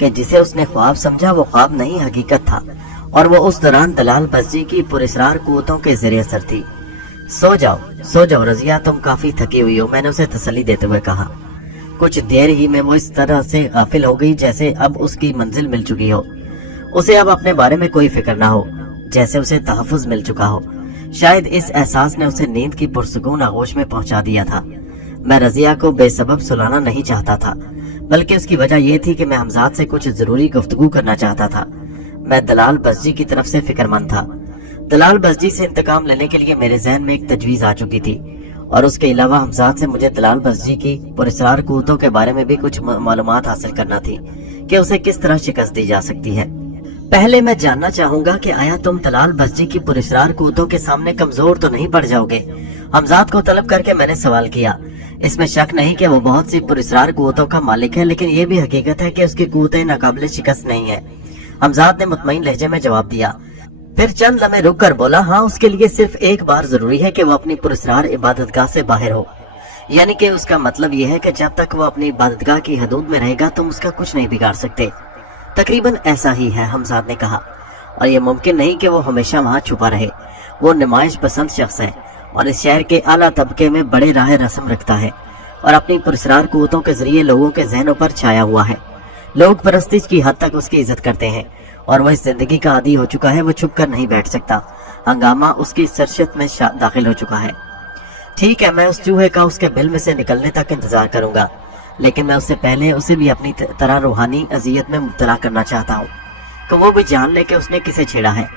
कि जिसे उसने ख्वाब समझा वो ख्वाब नहीं हकीकत था, और वो उस दौरान दलाल बस्जी की पुरस्रार कुव्वतों के ज़रिए असर थी। सो जाओ रजिया, तुम काफी थकी हुई हो, मैंने उसे तसल्ली देते हुए कहा। कुछ देर ही में वो इस तरह से गाफिल हो गई जैसे अब उसकी मंजिल मिल चुकी हो, उसे अब अपने बारे में कोई फिक्र ना हो, जैसे उसे तहफ़्फ़ुज़ मिल चुका हो। शायद इस एहसास ने उसे नींद की पुरसुकून आगोश में पहुंचा दिया था। मैं रजिया को बेसबब सुलाना नहीं चाहता था, बल्कि उसकी वजह यह थी कि मैं हमजाद से कुछ जरूरी गुफ्तगू करना चाहता था। मैं दलाल बस्जी की तरफ से फिक्रमंद था। दलाल बस्जी से इंतकाम लेने के लिए मेरे जहन में एक तजवीज आ चुकी थी, और उसके अलावा हमजाद से मुझे दलाल बस्जी की पुरस्रार कुव्वतों के बारे में भी कुछ मालूमात हासिल करना थी कि उसे किस तरह शिकस्त दी जा सकती है। पहले मैं जानना चाहूंगा कि आया तुम दलाल बस्जी की पुरस्रार कुव्वतों के सामने कमजोर तो नहीं पड़ जाओगे? हमजाद को तलब करके मैंने सवाल किया। इसमें शक नहीं कि वो बहुत सी पुरस्रार कुव्वतों का मालिक है, लेकिन ये भी हकीकत है कि उसकी कुव्वतें नाकाबिले शिकस्त नहीं है। हमजाद ने मुतमईन लहजे में जवाब दिया। फिर चंद लम्हे रुक कर बोला, हाँ, उसके लिए सिर्फ एक बार जरूरी है कि वो अपनी पुरस्रार इबादतगाह से बाहर हो। यानी कि उसका मतलब यह है कि जब तक वो अपनी इबादतगाह की हदूद में रहेगा तुम उसका कुछ नहीं बिगाड़ सकते। तकरीबन ऐसा ही है, हमजाद ने कहा, और ये मुमकिन नहीं कि वो हमेशा वहाँ छुपा रहे। वो नुमाइश पसंद शख्स है और इस शहर के आला तबके में बड़े राह रस्म रखता है और अपनी पुरस्रार कुव्वतों के जरिए लोगों के जहनों पर छाया हुआ है। लोग परस्तिश की हद तक उसकी इज्जत करते हैं और वह इस जिंदगी का आदी हो चुका है। वो छुप कर नहीं बैठ सकता। हंगामा उसकी सरशत में दाखिल हो चुका है। ठीक है, मैं उस चूहे का उसके बिल में से निकलने तक इंतजार करूंगा, लेकिन मैं उससे पहले उसे भी अपनी तरह रूहानी अजियत में मुब्तला करना चाहता हूँ कि वो भी जान ले कि उसने किसे छेड़ा है।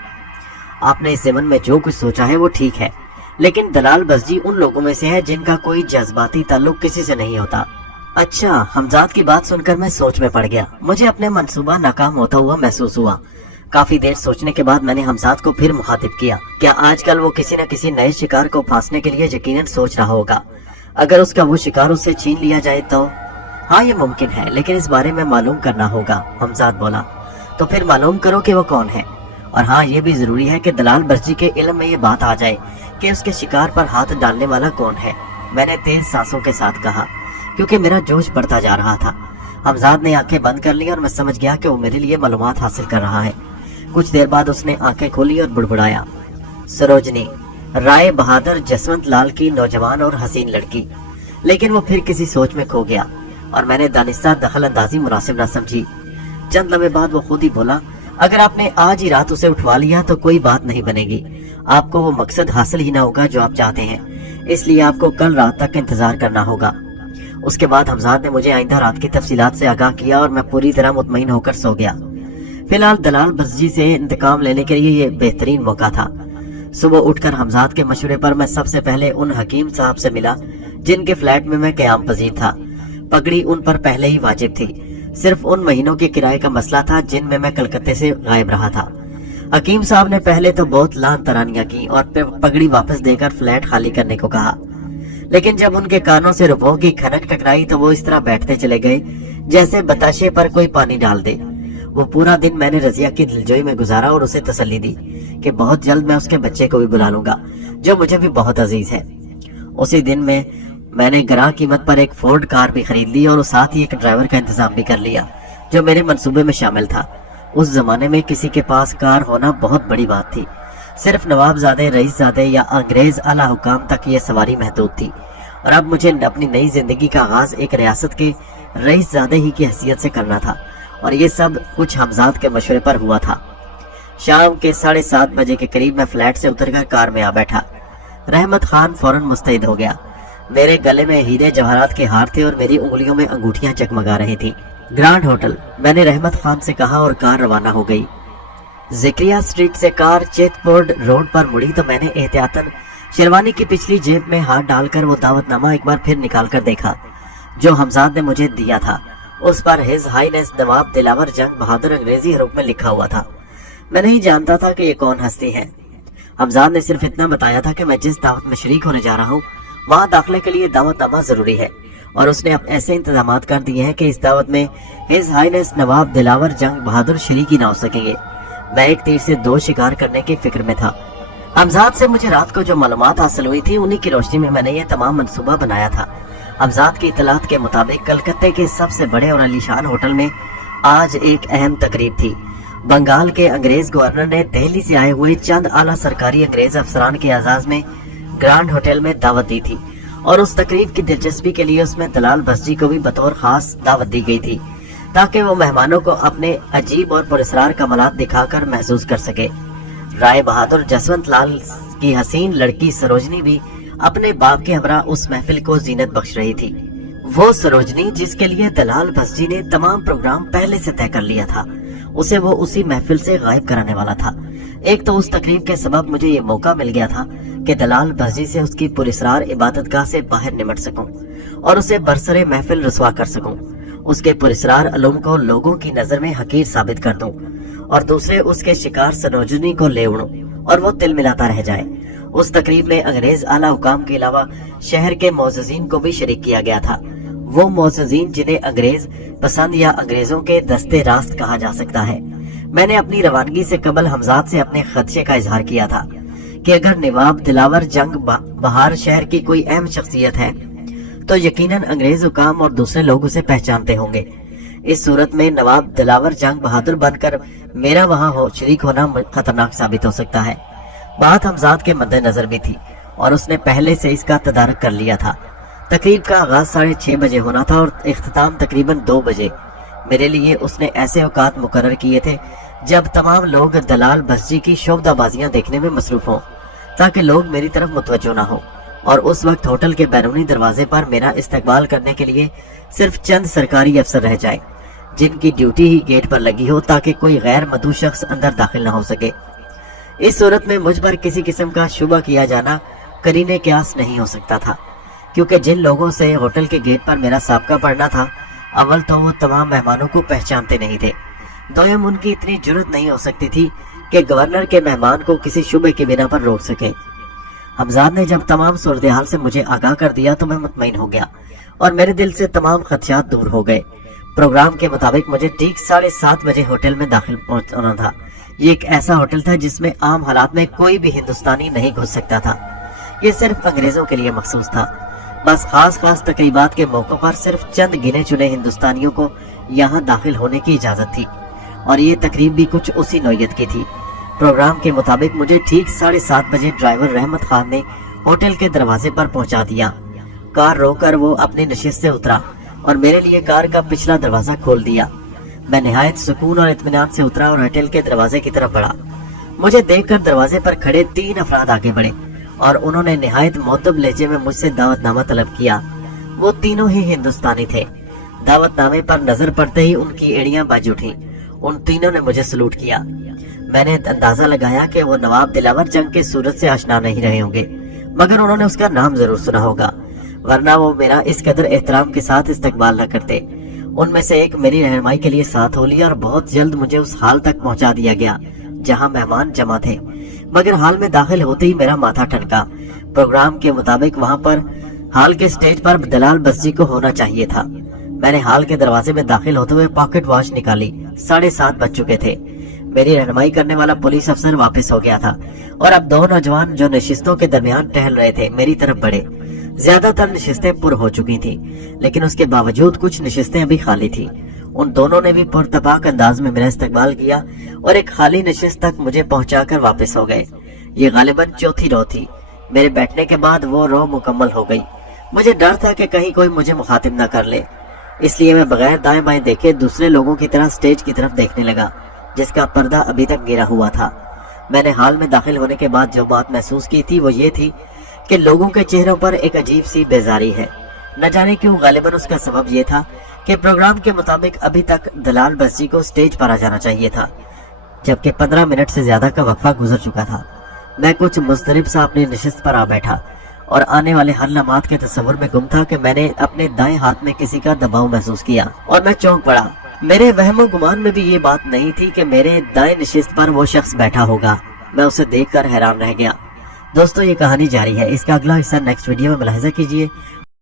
आपने इस ज़मन में जो कुछ सोचा है वो ठीक है, लेकिन दलाल बस्जी उन लोगों में से है जिनका कोई जज्बाती ताल्लुक किसी से नहीं होता। अच्छा, हमजाद की बात सुनकर मैं सोच में पड़ गया। मुझे अपने मंसूबा नाकाम होता हुआ महसूस हुआ। काफी देर सोचने के बाद मैंने हमजाद को फिर मुखातिब किया। क्या आजकल वो किसी न किसी नए शिकार को फांसने के लिए यकीनन सोच रहा होगा? अगर उसका वो शिकार उससे छीन लिया जाए तो? हाँ, ये मुमकिन है, लेकिन इस बारे में मालूम करना होगा, हमजाद बोला। तो फिर मालूम करो कि वो कौन है। और हाँ, ये भी जरूरी है कि दलाल बस्जी के इल्म में ये बात आ जाए कि उसके शिकार पर हाथ डालने वाला कौन है। मैंने तेज सांसों के साथ कहा, क्योंकि मेरा जोश बढ़ता जा रहा था। हमजाद ने आंखें बंद कर ली और मैं समझ गया कि वो मेरे लिए मालूमात हासिल कर रहा है। कुछ देर बाद उसने आंखें खोली और बुड़बुड़ाया, सरोजनी, राय बहादुर जसवंत लाल की नौजवान और हसीन लड़की। लेकिन वो फिर किसी सोच में खो गया और मैंने दानिस्ता दखल अंदाजी मुनासिब न समझी। चंद लम्हे बाद वो खुद ही बोला, अगर आपने आज ही रात उसे उठवा लिया तो कोई बात नहीं बनेगी। आपको वो मकसद हासिल ही ना होगा जो आप चाहते हैं, इसलिए आपको कल रात तक इंतजार करना होगा। उसके बाद हमजाद ने मुझे आइंदा रात की तफसीलात से आगाह किया और मैं पूरी तरह मुतमईन होकर सो गया। फिलहाल दलाल बस्जी से इंतकाम लेने के लिए ये बेहतरीन मौका था। सुबह उठकर हमजाद के मशवरे पर मैं सबसे पहले उन हकीम साहब से मिला जिनके फ्लैट में मैं क़याम पजीर था। पगड़ी उन पर पहले ही वाजिब थी, सिर्फ उन महीनों के किराए का मसला था जिनमें मैं कलकत्ते से गायब रहा था। हकीम साहब ने पहले तो बहुत लान तरानियां की और फिर पगड़ी वापस देकर फ्लैट खाली करने को कहा, लेकिन जब उनके कानों से रुपयों की खनक टकराई तो वो इस तरह बैठते चले गए जैसे बताशे पर कोई पानी डाल दे। वो पूरा दिन मैंने रजिया की दिलजोई में गुजारा और उसे तसल्ली दी कि बहुत जल्द मैं उसके बच्चे को भी बुला लूंगा, जो मुझे भी बहुत अजीज है। उसी दिन में मैंने गरां कीमत पर एक फोर्ड कार भी खरीद ली और साथ ही एक ड्राइवर का इंतजाम भी कर लिया, जो मेरे मंसूबे में शामिल था। उस जमाने में किसी के पास कार होना बहुत बड़ी बात थी। सिर्फ नवाबजादे, रईसजादे या अंग्रेज आला हुकाम तक ये सवारी महदूद थी, और अब मुझे अपनी नई जिंदगी का आगाज एक रियासत के रईसजादे ही की हैसियत से करना था, और ये सब कुछ हमजाद के मशवरे पर हुआ था। शाम के 7:30 बजे के करीब मैं फ्लैट से उतरकर कार में आ बैठा। रहमत खान फौरन मुस्तैद हो गया। मेरे गले में हीरे जवाहरात के हार थे और मेरी उंगलियों में अंगूठियां जगमगा रही थी। ग्रांड होटल, मैंने रहमत खान से कहा और कार रवाना हो गई। जिक्रिया स्ट्रीट से कार चेतपोर्ड रोड पर मुड़ी तो मैंने एहतियातन शेरवानी की पिछली जेब में हाथ डालकर वो दावतनामा एक बार फिर निकाल कर देखा जो हमजाद ने मुझे दिया था। उस पर हिज हाईनेस नवाब दिलावर जंग बहादुर अंग्रेजी हरूफ में लिखा हुआ था। मैं नहीं जानता था कि ये कौन हस्ती है। हमजाद ने सिर्फ इतना बताया था कि मैं जिस दावत में शरीक होने जा रहा हूँ वहाँ दाखिले के लिए दावतनामा जरूरी है और उसने अब ऐसे इंतजाम कर दिए हैं कि इस दावत में हिज हाईनेस नवाब दिलावर जंग बहादुर शरीक ही ना हो सकेंगे। मैं एक तीर से दो शिकार करने की फिक्र में था। हमजाद से मुझे रात को जो मालूमात हासिल हुई थी उन्हीं की रोशनी में मैंने ये तमाम मंसूबा बनाया था। हमजाद की इतलात के मुताबिक कलकत्ते के सबसे बड़े और आलीशान होटल में आज एक अहम तकरीब थी। बंगाल के अंग्रेज गवर्नर ने दिल्ली से आए हुए चंद आला सरकारी अंग्रेज अफसरान के एजाज में ग्रांड होटल में दावत दी थी और उस तकरीब की दिलचस्पी के लिए उसमें दलाल बस्जी को भी बतौर खास दावत दी गई थी ताकि वो मेहमानों को अपने अजीब और पुरस्कार कमालात दिखाकर महसूस कर सके। राय बहादुर जसवंत लाल की हसीन लड़की सरोजनी भी अपने बाप के हमरा उस महफिल को जीनत बख्श रही थी। वो सरोजनी जिसके लिए दलाल बस्जी ने तमाम प्रोग्राम पहले से तय कर लिया था, उसे वो उसी महफिल से गायब कराने वाला था। एक तो उस तकरीब के सबब मुझे ये मौका मिल गया था कि दलाल बस्जी से उसकी पुरस्कार इबादतगाह से बाहर निमट सकूं और उसे बरसरे महफिल रसवा कर सकूं। उसके पुरस्कार अलूम को लोगों की नजर में हकीर साबित कर दूं और दूसरे उसके शिकार सरोजनी को ले उड़ूं और वो तिल मिलाता रह जाए। उस तकरीब में अंग्रेज आला हुकाम के अलावा शहर के मोअज़्ज़िज़ीन को भी शरीक किया गया था। वो मोअज़्ज़िज़ीन जिन्हें अंग्रेज पसंद या अंग्रेजों के दस्ते रास्त कहा जा सकता है। मैंने अपनी रवानगी से कबल हमजाद से अपने खदशे का इजहार किया था कि अगर नवाब दिलावर जंग बहार शहर की कोई अहम शख्सियत है तो यकीनन अंग्रेज हुकाम और दूसरे लोग उसे पहचानते होंगे। इस सूरत में नवाब दिलावर जंग बहादुर बनकर मेरा वहाँ शरीक होना खतरनाक साबित हो सकता है। बात हमजाद के मद्देनजर भी थी और उसने पहले से इसका तदारक कर लिया था। तकरीब का आगाज 6:30 बजे होना था और इख्तिताम तकरीबन 2 बजे। मेरे लिए उसने ऐसे औकात मुकर्रर किए थे जब तमाम लोग दलाल बस्जी की शोभदाबाजियां देखने में मसरूफ हों ताकि लोग मेरी तरफ मुतवज्जो ना हो और उस वक्त होटल के बैरूनी दरवाजे पर मेरा इस्तकबाल करने के लिए सिर्फ चंद सरकारी अफसर रह जाए जिनकी ड्यूटी ही गेट पर लगी हो ताकि कोई गैर मदऊ शख्स अंदर दाखिल न हो सके। इस सूरत में मुझ पर किसी किस्म का शुबा किया जाना करीने क्यास नहीं हो सकता था क्योंकि जिन लोगों से होटल के गेट पर मेरा साबका पड़ना था, अव्वल तो वो तमाम मेहमानों को पहचानते नहीं थे, दोयम उनकी इतनी जुर्रत नहीं हो सकती थी कि गवर्नर के मेहमान को किसी शुबे की बिना पर रोक सके। हमजाद ने जब तमाम सूरत-ए-हाल से मुझे आगाह कर दिया तो मैं मुतमईन हो गया और मेरे दिल से तमाम खदशात दूर हो गए। प्रोग्राम के मुताबिक मुझे ठीक 7:30 बजे होटल में दाखिल पहुंचना था। ये एक ऐसा होटल था जिसमें आम हालात में कोई भी हिंदुस्तानी नहीं घुस सकता था। ये सिर्फ अंग्रेजों के लिए मखसूस था। बस खास तकरीबात के मौकों पर सिर्फ चंद गिने चुने हिंदुस्तानियों को यहाँ दाखिल होने की इजाजत थी और ये तकरीब भी कुछ उसी नौयत की थी। प्रोग्राम के मुताबिक मुझे ठीक 7:30 बजे ड्राइवर रहमत खान ने होटल के दरवाजे पर पहुंचा दिया। कार रोककर वो अपनी नशिस्त से उतरा और मेरे लिए कार का पिछला दरवाजा खोल दिया। मैं निहायत सुकून और इत्मीनान से उतरा और होटल के दरवाजे की तरफ बढ़ा। मुझे देखकर दरवाजे पर खड़े 3 अफराद आगे बढ़े और उन्होंने निहायत मुअद्दब लहजे में मुझसे दावतनामा तलब किया। वो तीनों ही हिंदुस्तानी थे। दावतनामे पर नजर पड़ते ही उनकी एड़ियां बज उठी। उन तीनों ने मुझे सलूट किया। मैंने अंदाजा लगाया कि वो नवाब दिलावर जंग के सूरत से आशना नहीं रहे होंगे, मगर उन्होंने उसका नाम जरूर सुना होगा, वरना वो मेरा इस कदर एहतराम के साथ इस्तकबाल न करते। उनमें से एक मेरी रहनुमाई के लिए साथ हो लिया और बहुत जल्द मुझे उस हाल तक पहुंचा दिया गया जहां मेहमान जमा थे। मगर हाल में दाखिल होते ही मेरा माथा ठनका। प्रोग्राम के मुताबिक वहां पर हाल के स्टेज पर दलाल बस्जी को होना चाहिए था। मैंने हाल के दरवाजे में दाखिल होते हुए पॉकेट वॉच निकाली। 7:30 बज चुके थे। मेरी रहनुमाई करने वाला पुलिस अफसर वापस हो गया था और अब 2 नौजवान जो नशिस्तों के दरमियान टहल रहे थे मेरी तरफ बढ़े। ज्यादातर नशिस्तें पुर हो चुकी थी, लेकिन उसके बावजूद कुछ नशिस्तें अभी खाली थी। उन दोनों ने भी पुरतपाक अंदाज में मेरा इस्तकबाल किया और एक खाली नशिस्त तक मुझे पहुंचाकर वापस हो गए। ये गालिबन चौथी रो थी। मेरे बैठने के बाद वो रो मुकम्मल हो गई। मुझे डर था कि कहीं कोई मुझे मुखातिब न कर ले, इसलिए मैं बगैर दाएं बाएं देखे दूसरे लोगों की तरह स्टेज की तरफ देखने लगा जिसका पर्दा अभी तक गिरा हुआ था। मैंने हाल में दाखिल होने के बाद जो बात महसूस की थी वो ये थी کہ لوگوں کے چہروں پر ایک عجیب سی بیزاری ہے۔ نہ جانے کیوں غالباً اس کا سبب یہ تھا کہ پروگرام کے مطابق ابھی تک دلال بسی کو سٹیج پر آ جانا چاہیے تھا، جبکہ 15 منٹ سے زیادہ کا وقفہ گزر چکا تھا۔ میں کچھ مضطرب سا اپنی نشست پر آ بیٹھا اور آنے والے ہر لمحات کے تصور میں گم تھا کہ میں نے اپنے دائیں ہاتھ میں کسی کا دباؤ محسوس کیا اور میں چونک پڑا۔ میرے وہم و گمان میں بھی یہ بات نہیں تھی کہ میرے دائیں نشست پر وہ شخص بیٹھا ہوگا۔ میں اسے دیکھ کر حیران رہ گیا۔ دوستو، یہ کہانی جاری ہے، اس کا اگلا حصہ نیکسٹ ویڈیو میں ملاحظہ کیجیے۔